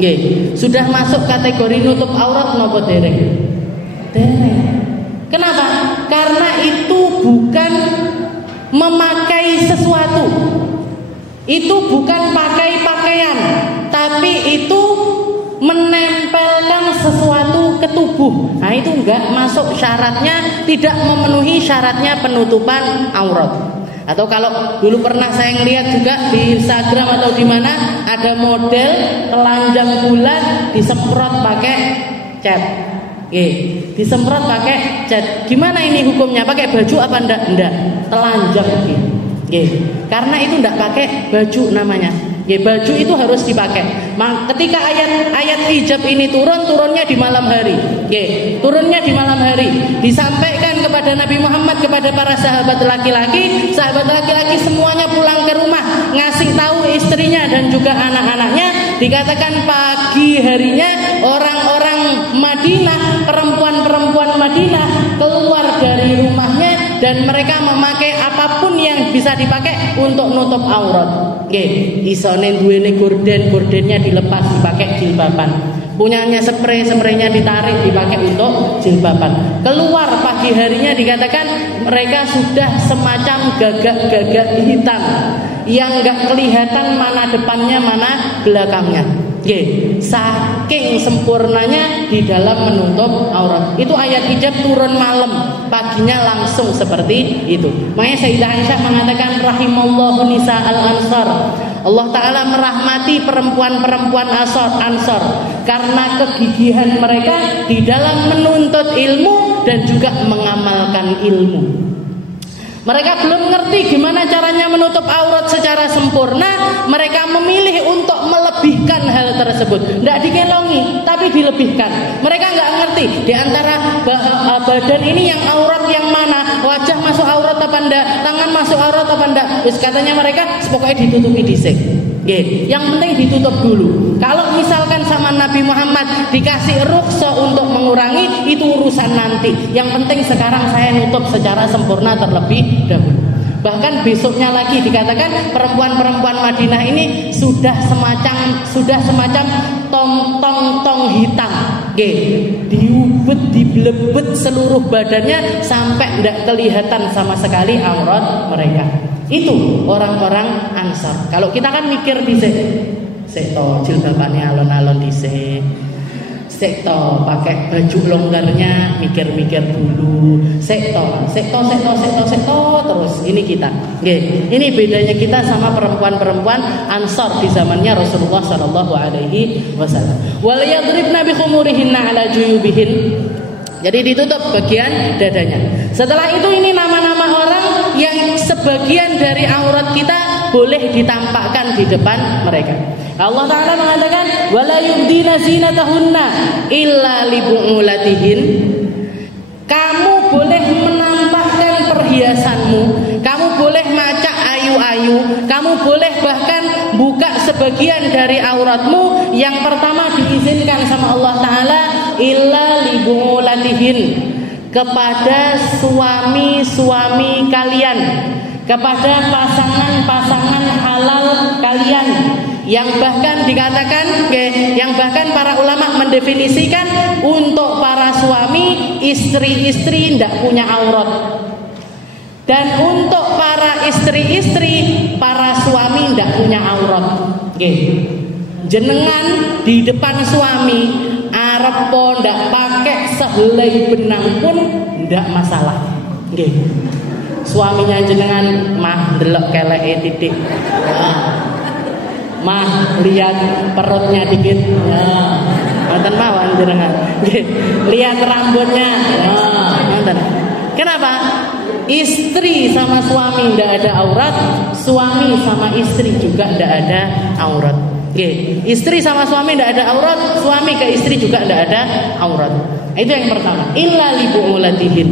Nggih, sudah masuk kategori nutup aurat napa dereng? Dereng. Kenapa? Karena itu bukan memakai sesuatu. Itu bukan pakai pakaian, tapi itu menempelkan sesuatu ke tubuh. Nah, itu enggak masuk syaratnya, tidak memenuhi syaratnya penutupan aurat. Atau kalau dulu pernah saya ngelihat juga di Instagram atau di mana ada model telanjang bulat disemprot pakai cat. Disemprot pakai cat. Gimana ini hukumnya? Pakai baju apa enggak? Enggak. Telanjang karena itu enggak pakai baju namanya. Baju itu harus dipakai. Ketika ayat hijab ini turunnya di malam hari. Turunnya di malam hari. Disampaikan kepada Nabi Muhammad, kepada para sahabat laki-laki. Sahabat laki-laki semuanya pulang ke rumah, ngasih tahu istrinya dan juga anak-anaknya. Dikatakan pagi harinya orang-orang Madinah, perempuan-perempuan Madinah keluar dari rumahnya dan mereka memakai apapun yang bisa dipakai untuk nutup aurat. Isone duwene gordennya dilepas dipakai jilbaban. Punyanya spraynya ditarik dipakai untuk jilbaban. Keluar pagi harinya dikatakan mereka sudah semacam gagak-gagak hitam yang enggak kelihatan mana depannya mana belakangnya. Saking sempurnanya di dalam menutup aurat. Itu ayat hijab turun malam, paginya langsung seperti itu. Makanya Sayyidah Aisyah mengatakan rahimallahu nisa al-ansar. Allah Ta'ala merahmati perempuan-perempuan Ansor karena kegigihan mereka di dalam menuntut ilmu dan juga mengamalkan ilmu. Mereka belum ngerti gimana caranya menutup aurat secara sempurna. Mereka memilih untuk melebihkan hal tersebut. Tidak dikelongi, tapi dilebihkan. Mereka nggak ngerti di antara badan ini yang aurat yang mana, wajah masuk aurat apa enggak, tangan masuk aurat apa enggak. Terus katanya mereka pokoknya ditutupi dhisik. Yang penting ditutup dulu. Kalau misalkan sama Nabi Muhammad dikasih rukhsah untuk mengurangi, itu urusan nanti. Yang penting sekarang saya nutup secara sempurna terlebih dahulu. Bahkan besoknya lagi dikatakan perempuan-perempuan Madinah ini sudah semacam tong hitam. Diubet, diblebet seluruh badannya sampai tidak kelihatan sama sekali aurat mereka. Itu orang-orang Ansar. Kalau kita kan mikir dhisik, sekto jilbabannya alon-alon dhisik, sekto pakai baju longgarnya mikir-mikir dulu, sekto terus. Ini kita. Ini bedanya kita sama perempuan-perempuan Ansar di zamannya Rasulullah sallallahu alaihi wasallam. Wal yadribna bi khumurihinna ala juyubihin. Jadi ditutup bagian dadanya. Setelah itu ini nama-nama orang yang sebagian dari aurat kita boleh ditampakkan di depan mereka. Allah Ta'ala mengatakan wala yubdina zinatahunna illa li bu'ulatihin. Kamu boleh menampakkan perhiasanmu, kamu boleh macak ayu-ayu, kamu boleh bahkan buka sebagian dari auratmu. Yang pertama diizinkan sama Allah Ta'ala illa li bu'ulatihin, kepada suami-suami kalian, kepada pasangan-pasangan halal kalian. Yang bahkan dikatakan, yang bahkan para ulama mendefinisikan untuk para suami, istri-istri tidak punya aurat. Dan untuk para istri-istri, para suami tidak punya aurat. Jenengan di depan suami arep ndak pakai sehelai benang pun ndak masalah. Suaminya jenengan mah delok keleke titik. Mah lihat perutnya dikit. Nonton mawon jenengan. Lihat rambutnya. Nonton. Kenapa? Istri sama suami ndak ada aurat, suami sama istri juga ndak ada aurat. Istri sama suami tidak ada aurat, suami ke istri juga tidak ada aurat. Itu yang pertama. Illa li bu'ulatihin,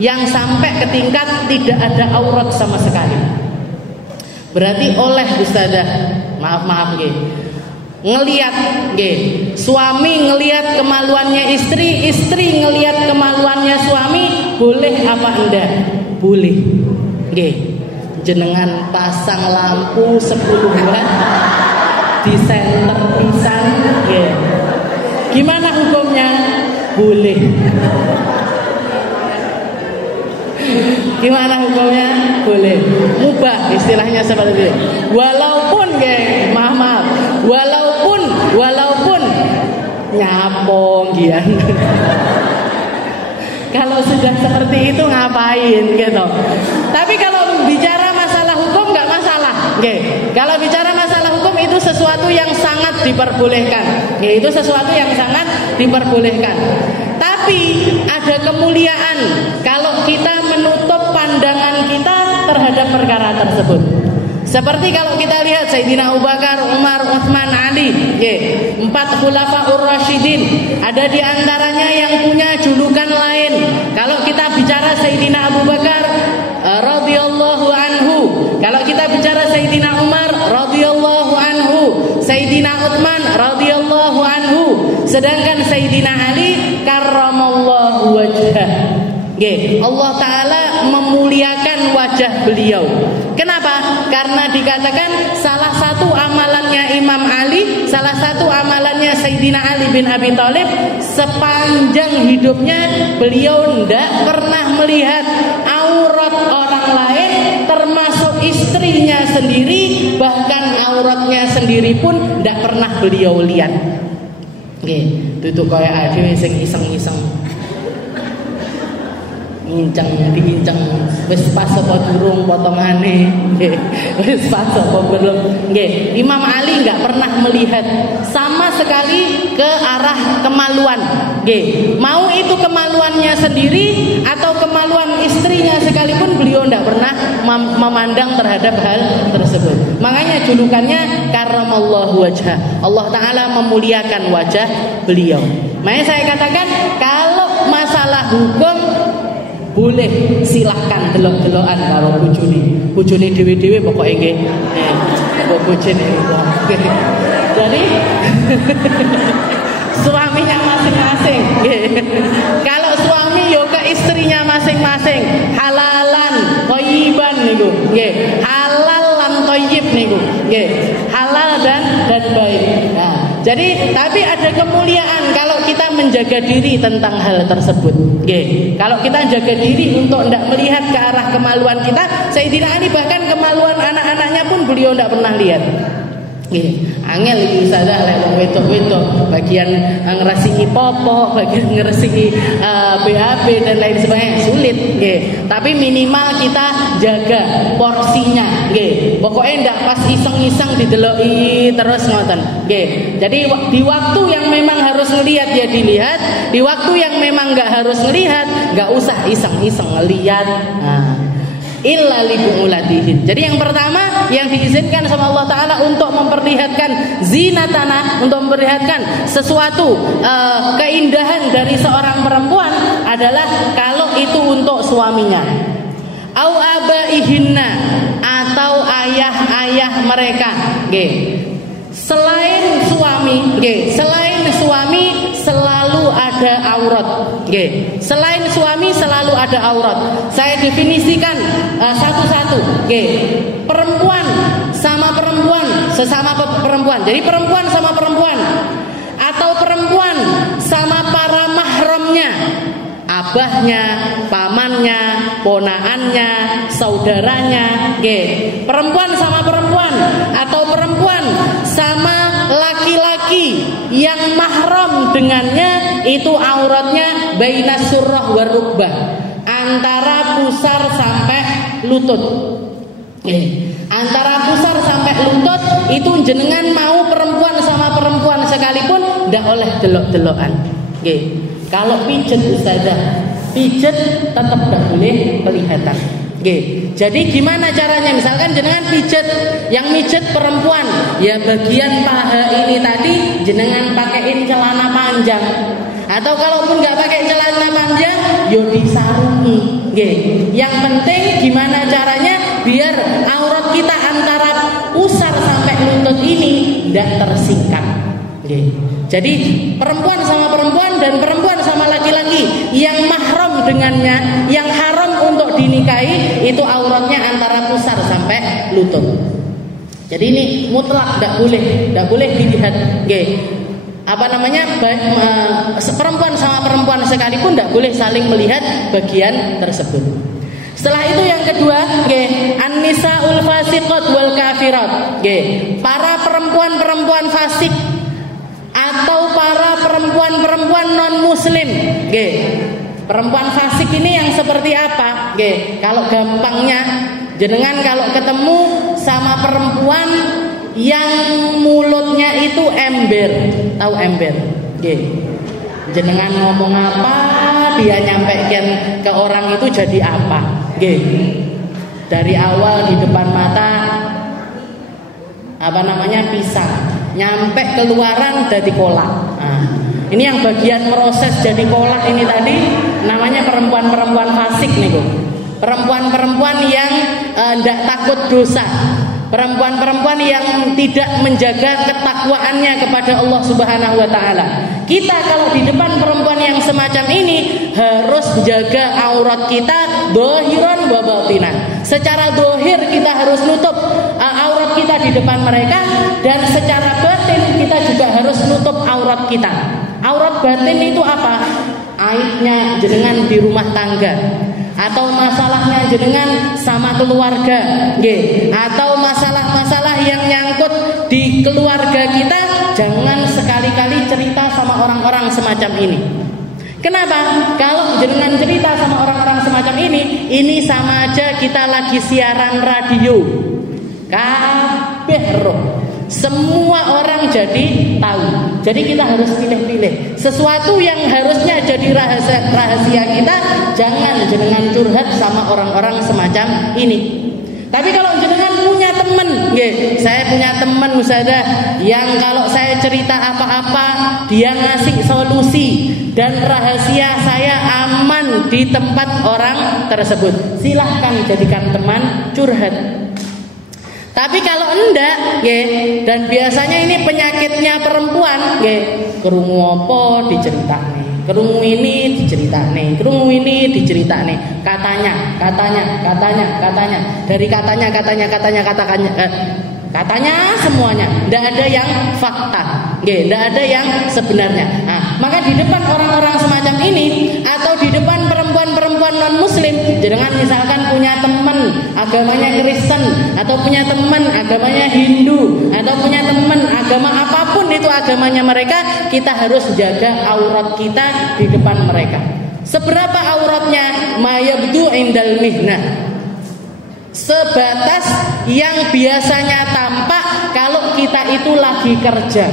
yang sampai ke tingkat tidak ada aurat sama sekali. Berarti oleh ustazah, maaf ngelihat, suami ngelihat kemaluannya istri, istri ngelihat kemaluannya suami, boleh apa enggak? Boleh. Jenengan pasang lampu 10 watt di center pisan nggih. Gimana hukumnya? Boleh. Gimana hukumnya? Boleh. Mubah istilahnya seperti itu. Walaupun nggih, maaf. Walaupun nyapong gian. Kalau sudah seperti itu ngapain gitu. Tapi kalau bicara masalah hukum nggak masalah. Oke. Kalau bicara masalah hukum itu sesuatu yang sangat diperbolehkan. Oke, itu sesuatu yang sangat diperbolehkan. Tapi ada kemuliaan kalau kita menutup pandangan kita terhadap perkara tersebut. Seperti kalau kita lihat Sayyidina Abu Bakar, Umar, Utsman, Ali, 4 khulafaur rasyidin, ada di antaranya yang punya julukan lain. Kalau kita bicara Sayyidina Abu Bakar radhiyallahu anhu, kalau kita bicara Sayyidina Umar radhiyallahu anhu, Sayyidina Utsman radhiyallahu anhu, sedangkan Sayyidina Ali karramallahu wajhah. Allah Ta'ala memuliakan wajah beliau. Kenapa? Karena dikatakan salah satu amalannya Imam Ali, salah satu amalannya Sayyidina Ali bin Abi Thalib, sepanjang hidupnya beliau tidak pernah melihat aurat orang lain, termasuk istrinya sendiri, bahkan auratnya sendiri pun tidak pernah beliau lihat. Itu kayak ada sing iseng-iseng diincang wis pas apa durung potongane, wis pas apa belum. Imam Ali nggak pernah melihat sama sekali ke arah kemaluan. Mau itu kemaluannya sendiri atau kemaluan istrinya sekalipun beliau nggak pernah memandang terhadap hal tersebut. Makanya julukannya karramallahu wajhah. Allah Ta'ala memuliakan wajah beliau. Makanya saya katakan kalau masalah hukum boleh, silahkan delok-delokan karo bojone dhewe-dhewe pokoke nggih. Bojone. Jadi suaminya masing-masing. Kalau suami yo ke istrinya masing-masing, halalan, thayyiban niku. Halal lan thayyib niku. Halal dan baik. Nah, jadi tapi ada kemuliaan kalau kita menjaga diri tentang hal tersebut. Kalau kita jaga diri untuk tidak melihat ke arah kemaluan kita, Sayyidina Ali bahkan kemaluan anak-anaknya pun beliau tidak pernah lihat. Angel iki ustazah lek wong wedok-wedok bagian ngresiki popok, bagian ngresiki BAB dan lain sebagainya sulit, tapi minimal kita jaga porsinya, pokoknya ndak pas iseng-iseng dideloki terus ngoten, jadi di waktu yang memang harus ngelihat ya dilihat, di waktu yang memang nggak harus ngelihat nggak usah iseng-iseng ngelihat. Illa libu'ulatihin. Jadi yang pertama yang diizinkan sama Allah Ta'ala untuk memperlihatkan zinatana, untuk memperlihatkan sesuatu keindahan dari seorang perempuan adalah kalau itu untuk suaminya, au abaihinna, atau ayah-ayah mereka. Selain suami selalu ada aurat. Selain suami selalu ada aurat. Saya definisikan satu-satu. Perempuan sama perempuan, sesama perempuan. Jadi perempuan sama perempuan, atau perempuan sama para mahramnya, abahnya, pamannya, ponaannya, saudaranya. Perempuan sama perempuan, atau perempuan sama laki-laki yang mahram dengannya, itu auratnya bainas surrah wa rukbah, antara pusar sampai lutut. Antara pusar sampai lutut itu jenengan mau perempuan sama perempuan sekalipun ndak oleh delok-delokan. Kalau pijet ustazah, pijet tetap ndak boleh kelihatan. Jadi gimana caranya? Misalkan jenengan pijet, yang mijet perempuan, ya bagian paha ini tadi jenengan pakaiin celana panjang, atau kalaupun nggak pakai celana panjang, yo disarungi. Yang penting gimana caranya biar aurat kita antara pusar sampai lutut ini tidak tersingkap. Jadi perempuan sama perempuan dan perempuan sama laki-laki yang mahram dengannya, yang haram untuk dinikahi, itu auratnya antara pusar sampai lutut. Jadi ini mutlak, tidak boleh dilihat. Perempuan sama perempuan sekalipun tidak boleh saling melihat bagian tersebut. Setelah itu yang kedua, an-nisaul fasiqat wal kafirat. Para perempuan-perempuan fasik atau para perempuan-perempuan non muslim. Perempuan fasik ini yang seperti apa? Kalau gampangnya, jenengan kalau ketemu sama perempuan yang mulutnya itu ember, tahu ember? Jenengan ngomong apa, dia nyampaikan ke orang itu jadi apa? Dari awal di depan mata pisang, nyampe keluaran jadi kolak. Ini yang bagian proses jadi kolak ini tadi namanya perempuan-perempuan fasik nih, perempuan-perempuan yang tidak takut dosa, perempuan-perempuan yang tidak menjaga ketakwaannya kepada Allah Subhanahu wa taala. Kita kalau di depan perempuan yang semacam ini harus jaga aurat kita dohiran wa batinan. Secara dohir kita harus nutup aurat kita di depan mereka, dan secara batin kita juga harus nutup aurat kita. Aurat batin itu apa? Aibnya jenengan di rumah tangga, atau masalahnya jenengan sama keluarga, atau masalah-masalah yang nyangkut di keluarga kita, jangan sekali-kali cerita sama orang-orang semacam ini. Kenapa? Kalau jenengan cerita sama orang-orang semacam ini sama aja kita lagi siaran radio. Kabeh roh. Semua orang jadi tahu. Jadi kita harus pilih-pilih. Sesuatu yang harusnya jadi rahasia kita, jangan jenengan curhat sama orang-orang semacam ini. Tapi kalau jenengan punya teman, saya punya teman Ustazah yang kalau saya cerita apa-apa dia ngasih solusi dan rahasia saya aman di tempat orang tersebut, silahkan jadikan teman curhat. Tapi kalau enggak, dan biasanya ini penyakitnya perempuan, kerungu apa diceritane, kerungu ini diceritane, kerungu ini diceritane, katanya, dari katanya semuanya, tidak ada yang fakta, tidak ada yang sebenarnya. Maka di depan orang-orang semacam ini atau di depan perempuan-perempuan non muslim, jangan misalkan punya teman agamanya Kristen, atau punya teman agamanya Hindu, atau punya teman agama apapun itu agamanya mereka, kita harus jaga aurat kita di depan mereka. Seberapa auratnya? Mayabdu indal mihnah, sebatas yang biasanya tampak kalau kita itu lagi kerja.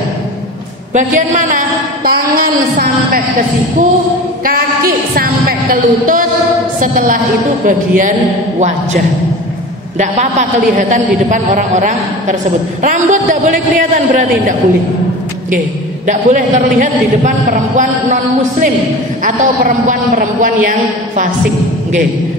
Bagian mana? Tangan sampai ke siku, kaki sampai ke lutut, setelah itu bagian wajah. Tidak apa-apa kelihatan di depan orang-orang tersebut. Rambut tidak boleh kelihatan, berarti tidak boleh. Tidak boleh terlihat di depan perempuan non muslim atau perempuan-perempuan yang fasik.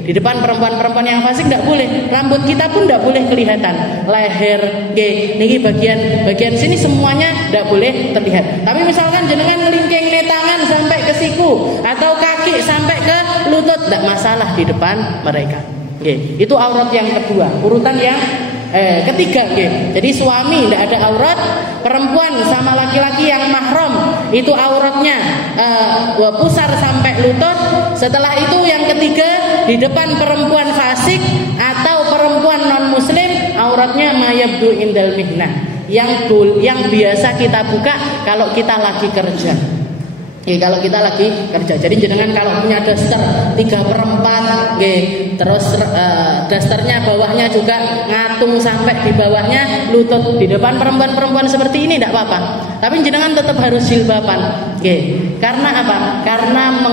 Di depan perempuan-perempuan yang fasik tidak boleh. Rambut kita pun tidak boleh kelihatan. Leher, niki bagian sini semuanya tidak boleh terlihat. Tapi misalkan jenengan ngelingking tangan sampai ke siku atau kaki sampai ke lutut, tidak masalah di depan mereka. Itu aurat yang kedua. Urutan yang ketiga, jadi suami tidak ada aurat, perempuan sama laki-laki yang mahram itu auratnya pusar sampai lutut. Setelah itu yang ketiga, di depan perempuan fasik atau perempuan non muslim, auratnya mayabdu indal mihnah, yang biasa kita buka kalau kita lagi kerja. Kalau kita lagi kerja, jadi jenengan kalau punya daster 3/4, terus dasternya bawahnya juga ngatung sampai di bawahnya lutut, di depan perempuan-perempuan seperti ini tidak apa-apa. Tapi jenengan tetap harus jilbaban, karena apa? Karena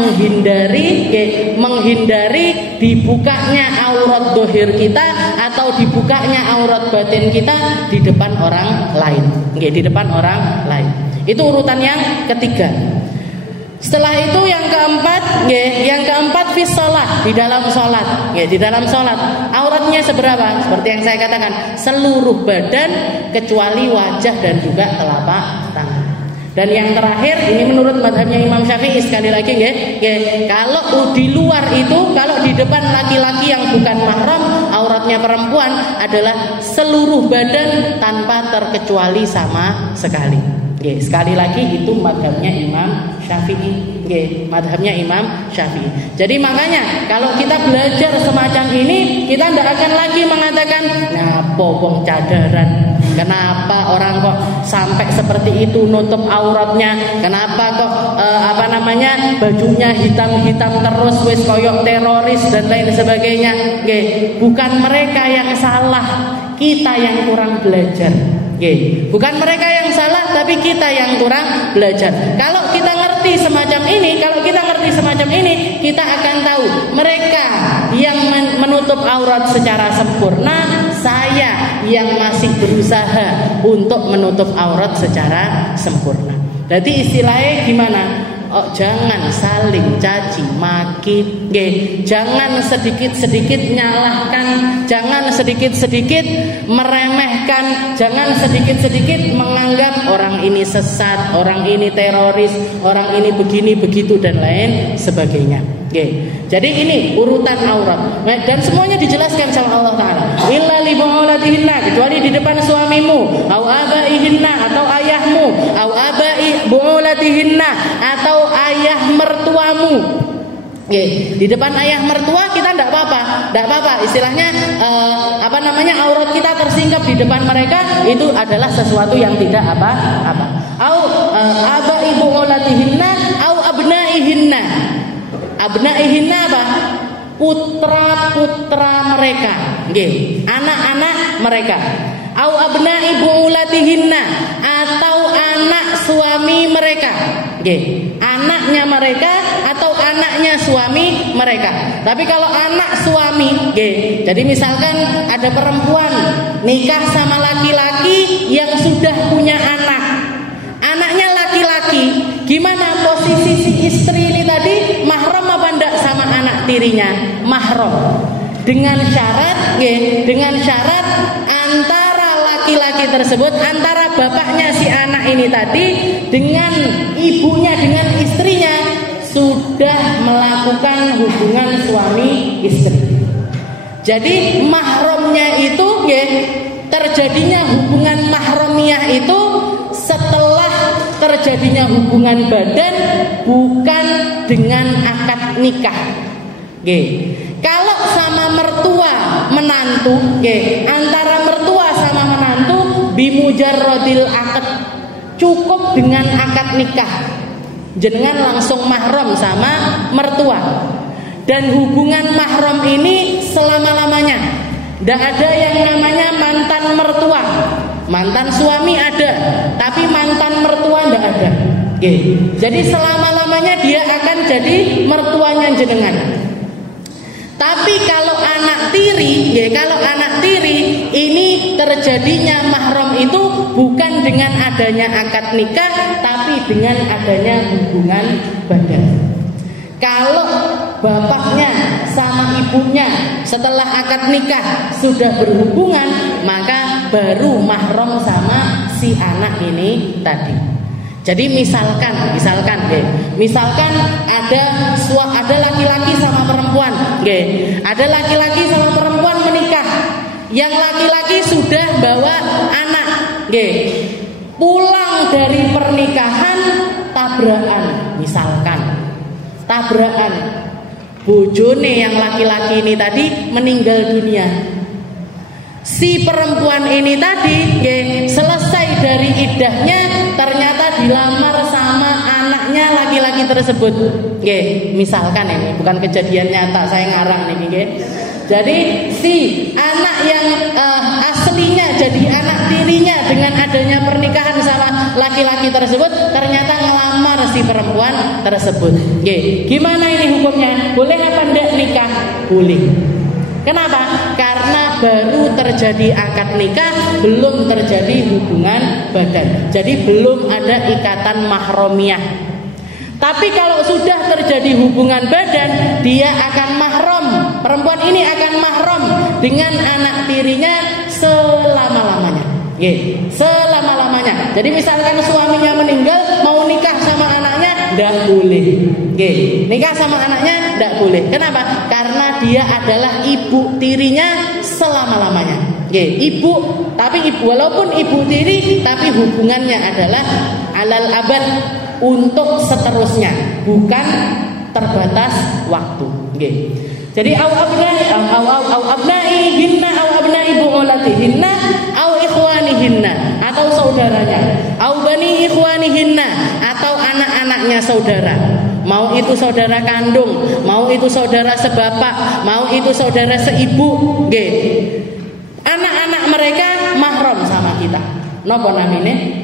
menghindari dibukanya aurat dohir kita atau dibukanya aurat batin kita di depan orang lain, di depan orang lain. Itu urutan yang ketiga. Setelah itu yang keempat fi shalah, di dalam salat. Di dalam salat auratnya seberapa? Seperti yang saya katakan, seluruh badan kecuali wajah dan juga telapak tangan. Dan yang terakhir, ini menurut madhabnya Imam Syafi'i, sekali lagi kalau di luar itu, kalau di depan laki-laki yang bukan mahram, auratnya perempuan adalah seluruh badan tanpa terkecuali sama sekali. Sekali lagi itu madhabnya Imam Syafi'i. Madhabnya Imam Syafi'i. Jadi makanya kalau kita belajar semacam ini, kita tidak akan lagi mengatakan ngapa wong cadaran, kenapa orang kok sampai seperti itu nutup auratnya, kenapa kok bajunya hitam-hitam terus wis koyok teroris dan lain sebagainya. Bukan mereka yang salah, kita yang kurang belajar. Bukan mereka yang salah, tapi kita yang kurang belajar. Kalau kita ngerti semacam ini, kita akan tahu mereka yang menutup aurat secara sempurna, saya yang masih berusaha untuk menutup aurat secara sempurna. Jadi istilahnya gimana? Jangan saling caci maki, jangan sedikit-sedikit nyalahkan, jangan sedikit-sedikit meremehkan, jangan sedikit-sedikit menganggap orang ini sesat, orang ini teroris, orang ini begini begitu dan lain sebagainya. Jadi ini urutan aurat, dan semuanya dijelaskan sama Allah Ta'ala. Illa li bu'ulatihinna, kecuali di depan suamimu, au abaihinna, atau ayahmu, au abai bu'ulatihinna, atau ayah mertuamu. Di depan ayah mertua kita tidak apa-apa. Istilahnya aurat kita tersingkap di depan mereka, itu adalah sesuatu yang tidak apa-apa. Au abai bu'ulatihinna, au abnaihinna. Abnaihinna apa? Putra-putra mereka, anak-anak mereka. Au abnai bu'ulatihinna, atau anak suami mereka, anaknya mereka atau anaknya suami mereka. Tapi kalau anak suami, jadi misalkan ada perempuan nikah sama laki-laki yang sudah punya anak, anaknya laki-laki, gimana posisi si istri ini tadi? Mahram apa enggak sama anak tirinya? Mahram. Dengan syarat antara laki-laki tersebut, antara bapaknya si anak ini tadi dengan ibunya, dengan istrinya sudah melakukan hubungan suami istri. Jadi mahramnya itu terjadinya hubungan mahramiyah itu setelah terjadinya hubungan badan, bukan dengan akad nikah. Kalau sama mertua menantu, antara mertua sama menantu bimujarrodil akad, cukup dengan akad nikah, jenengan langsung mahram sama mertua. Dan hubungan mahram ini selama-lamanya. Tidak ada yang namanya mantan mertua. Mantan suami ada, tapi mantan mertua tidak ada. Jadi selama-lamanya dia akan jadi mertuanya jenengan. Tapi kalau anak tiri, ini terjadinya mahram itu bukan dengan adanya akad nikah, tapi dengan adanya hubungan badan. Kalau bapaknya sama ibunya setelah akad nikah sudah berhubungan, maka baru mahram sama si anak ini tadi. Jadi misalkan ada laki-laki sama perempuan, ada laki-laki sama perempuan menikah, yang laki-laki sudah bawa anak, pulang dari pernikahan tabrakan, bojone yang laki-laki ini tadi meninggal dunia. Si perempuan ini tadi selesai dari iddahnya, ternyata dilamar sama anaknya laki-laki tersebut. Misalkan ini bukan kejadian nyata, saya ngarang nih. Jadi si anak yang aslinya jadi anak tirinya dengan adanya pernikahan sama laki-laki tersebut, ternyata ngelamar si perempuan tersebut. Gimana ini hukumnya? Boleh apa enggak nikah? Boleh. Kenapa? Karena baru terjadi akad nikah, belum terjadi hubungan badan. Jadi belum ada ikatan mahramiyah. Tapi kalau sudah terjadi hubungan badan, dia akan mahram. Perempuan ini akan mahram dengan anak tirinya selama-lamanya. Selama-lamanya. Jadi misalkan suaminya meninggal, mau ndak boleh. Nggih, nikah sama anaknya ndak boleh. Kenapa? Karena dia adalah ibu tirinya selama-lamanya. Nggih, ibu, tapi ibu walaupun ibu tiri tapi hubungannya adalah alal abad, untuk seterusnya, bukan terbatas waktu. Nggih. Jadi au abnaihinna au abnai bu'ulatihinna au ikhwanihinna, atau saudaranya, au bani ikhwanihinna, atau anak-anaknya saudara. Mau itu saudara kandung, mau itu saudara sebapak, mau itu saudara seibu, nggih. Anak-anak mereka mahram sama kita. Napa namine?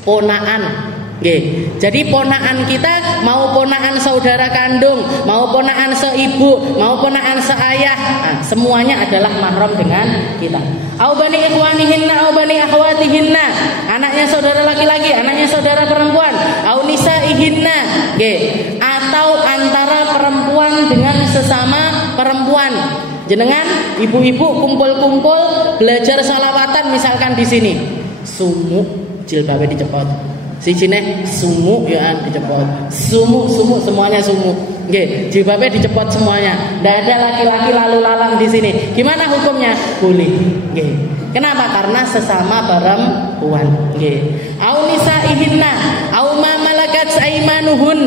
Ponaan. Nggih. Jadi ponaan kita, mau ponaan saudara kandung, mau ponaan seibu, mau ponaan seayah, semuanya adalah mahram dengan kita. Au bani ikhwanihinna au bani akhwatihinna, anaknya saudara laki-laki, anaknya saudara perempuan. Au nisaihinna, nggih, atau antara perempuan dengan sesama perempuan. Jenengan ibu-ibu kumpul-kumpul belajar shalawatan misalkan di sini. Sumuk jilbabe dicepot. Sijine sumuk ya dicepot. Sumuk semuanya sumuk. Nggih, jilbabe dicepot semuanya. Enggak ada laki-laki lalu lalang di sini. Gimana hukumnya? Boleh. Nggih. Kenapa? Karena sesama perempuan. Nggih. Au nisaihinna, au ma malakat aimanuhun.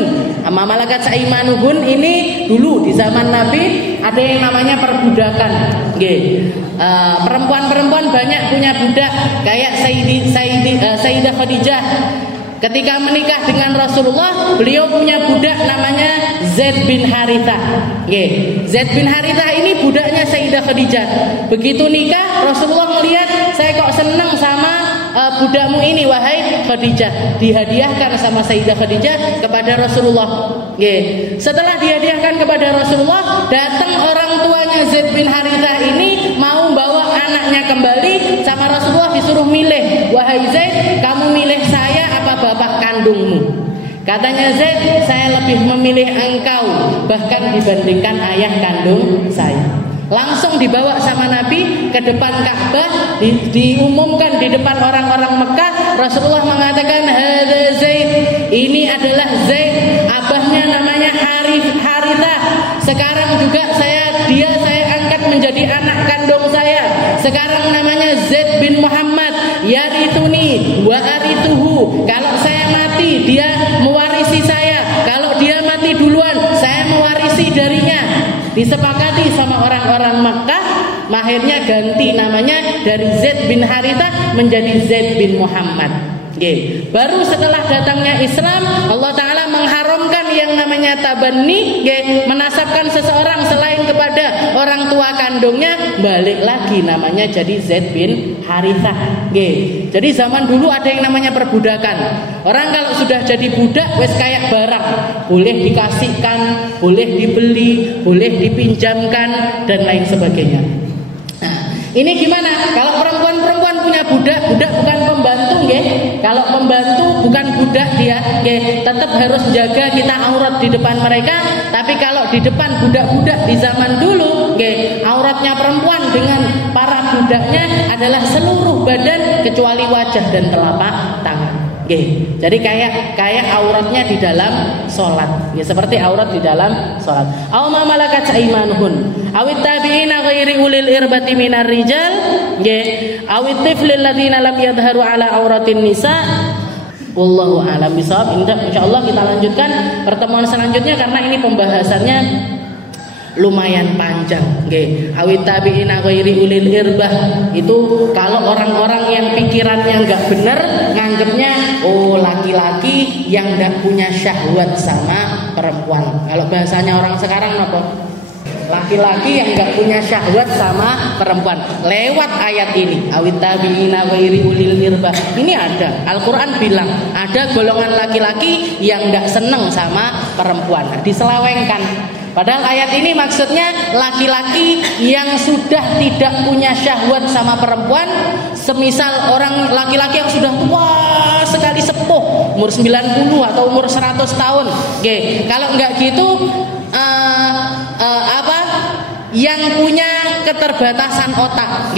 Ma malakat aimanuhun ini dulu di zaman Nabi ada yang namanya perbudakan. Nggih. Perempuan-perempuan banyak punya budak, kayak Sayyidah Khadijah. Ketika menikah dengan Rasulullah, beliau punya budak namanya Zaid bin Harithah. Nggih. Zaid bin Harithah ini budaknya Sayyidah Khadijah. Begitu nikah, Rasulullah melihat, saya kok seneng sama budakmu ini wahai Khadijah. Dihadiahkan sama Sayyidah Khadijah kepada Rasulullah. Nggih. Setelah dihadiahkan kepada Rasulullah, datang orang tuanya Zaid bin Harithah ini mau bawa anaknya kembali, sama Rasulullah disuruh milih. Wahai Zaid, kamu milih saya apa bapak kandungmu? Katanya Zaid, saya lebih memilih engkau bahkan dibandingkan ayah kandung saya. Langsung dibawa sama Nabi ke depan Ka'bah, diumumkan di depan orang-orang Mekah. Rasulullah mengatakan, "Hadza Zaid, ini adalah Zaid, abahnya namanya Harithah. Sekarang juga saya angkat menjadi anak kandung saya. Sekarang namanya Zaid bin Muhammad. Yarithuni wa arithuhu. Kalau saya mati, dia mewarisi saya. Kalau dia mati duluan, saya mewarisi darinya." Disepakati sama orang-orang Makkah, akhirnya ganti namanya dari Zaid bin Harithah menjadi Zaid bin Muhammad. Nggih. Baru setelah datangnya Islam, Allah Ta'ala mengharamkan yang namanya tabanni, nggih, menasabkan seseorang selain kepada orang tua kandungnya, balik lagi namanya jadi Zaid bin Harithah. Nggih. Jadi zaman dulu ada yang namanya perbudakan. Orang kalau sudah jadi budak wes kayak barang, boleh dikasihkan, boleh dibeli, boleh dipinjamkan dan lain sebagainya. Ini gimana? Kalau perempuan-perempuan punya budak bukan pembantu, nggih. Kalau pembantu bukan budak dia, nggih, tetap harus jaga kita aurat di depan mereka. Tapi kalau di depan budak-budak di zaman dulu, nggih, auratnya perempuan dengan para budaknya adalah seluruh badan kecuali wajah dan telapak tangan. Nggih. Jadi kayak auratnya di dalam salat. Ya seperti aurat di dalam salat. Aw ma malakat aimanuhun. Awit tabi'ina ghairi ulil irbati minar rijal. Nggih. Awit tiflil ladzina lam yadhharu ala auratin nisa. Wallahu a'lam bishawab. Insyaallah kita lanjutkan pertemuan selanjutnya karena ini pembahasannya lumayan panjang. Nggih. Awit tabi'ina ghairi ulil irbah itu kalau orang-orang yang pikirannya enggak benar, nganggapnya oh laki-laki yang enggak punya syahwat sama perempuan. Kalau bahasanya orang sekarang apa? Laki-laki yang enggak punya syahwat sama perempuan. Lewat ayat ini, awit tabi'ina ghairi ulil irbah. Ini ada. Al-Qur'an bilang ada golongan laki-laki yang enggak seneng sama perempuan. Diselewengkan. Padahal ayat ini maksudnya laki-laki yang sudah tidak punya syahwat sama perempuan. Semisal orang laki-laki yang sudah tua sekali sepuh, umur 90 atau umur 100 tahun. Oke, kalau enggak gitu yang punya keterbatasan otak,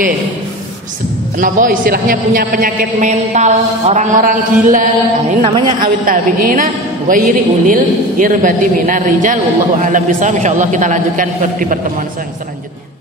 kenapa istilahnya punya penyakit mental, orang-orang gila. Nah, ini namanya awit tabi'ina ghairi ulil irbati minar rijal. Wallahu a'lam bishawab. Insyaallah kita lanjutkan di pertemuan selanjutnya.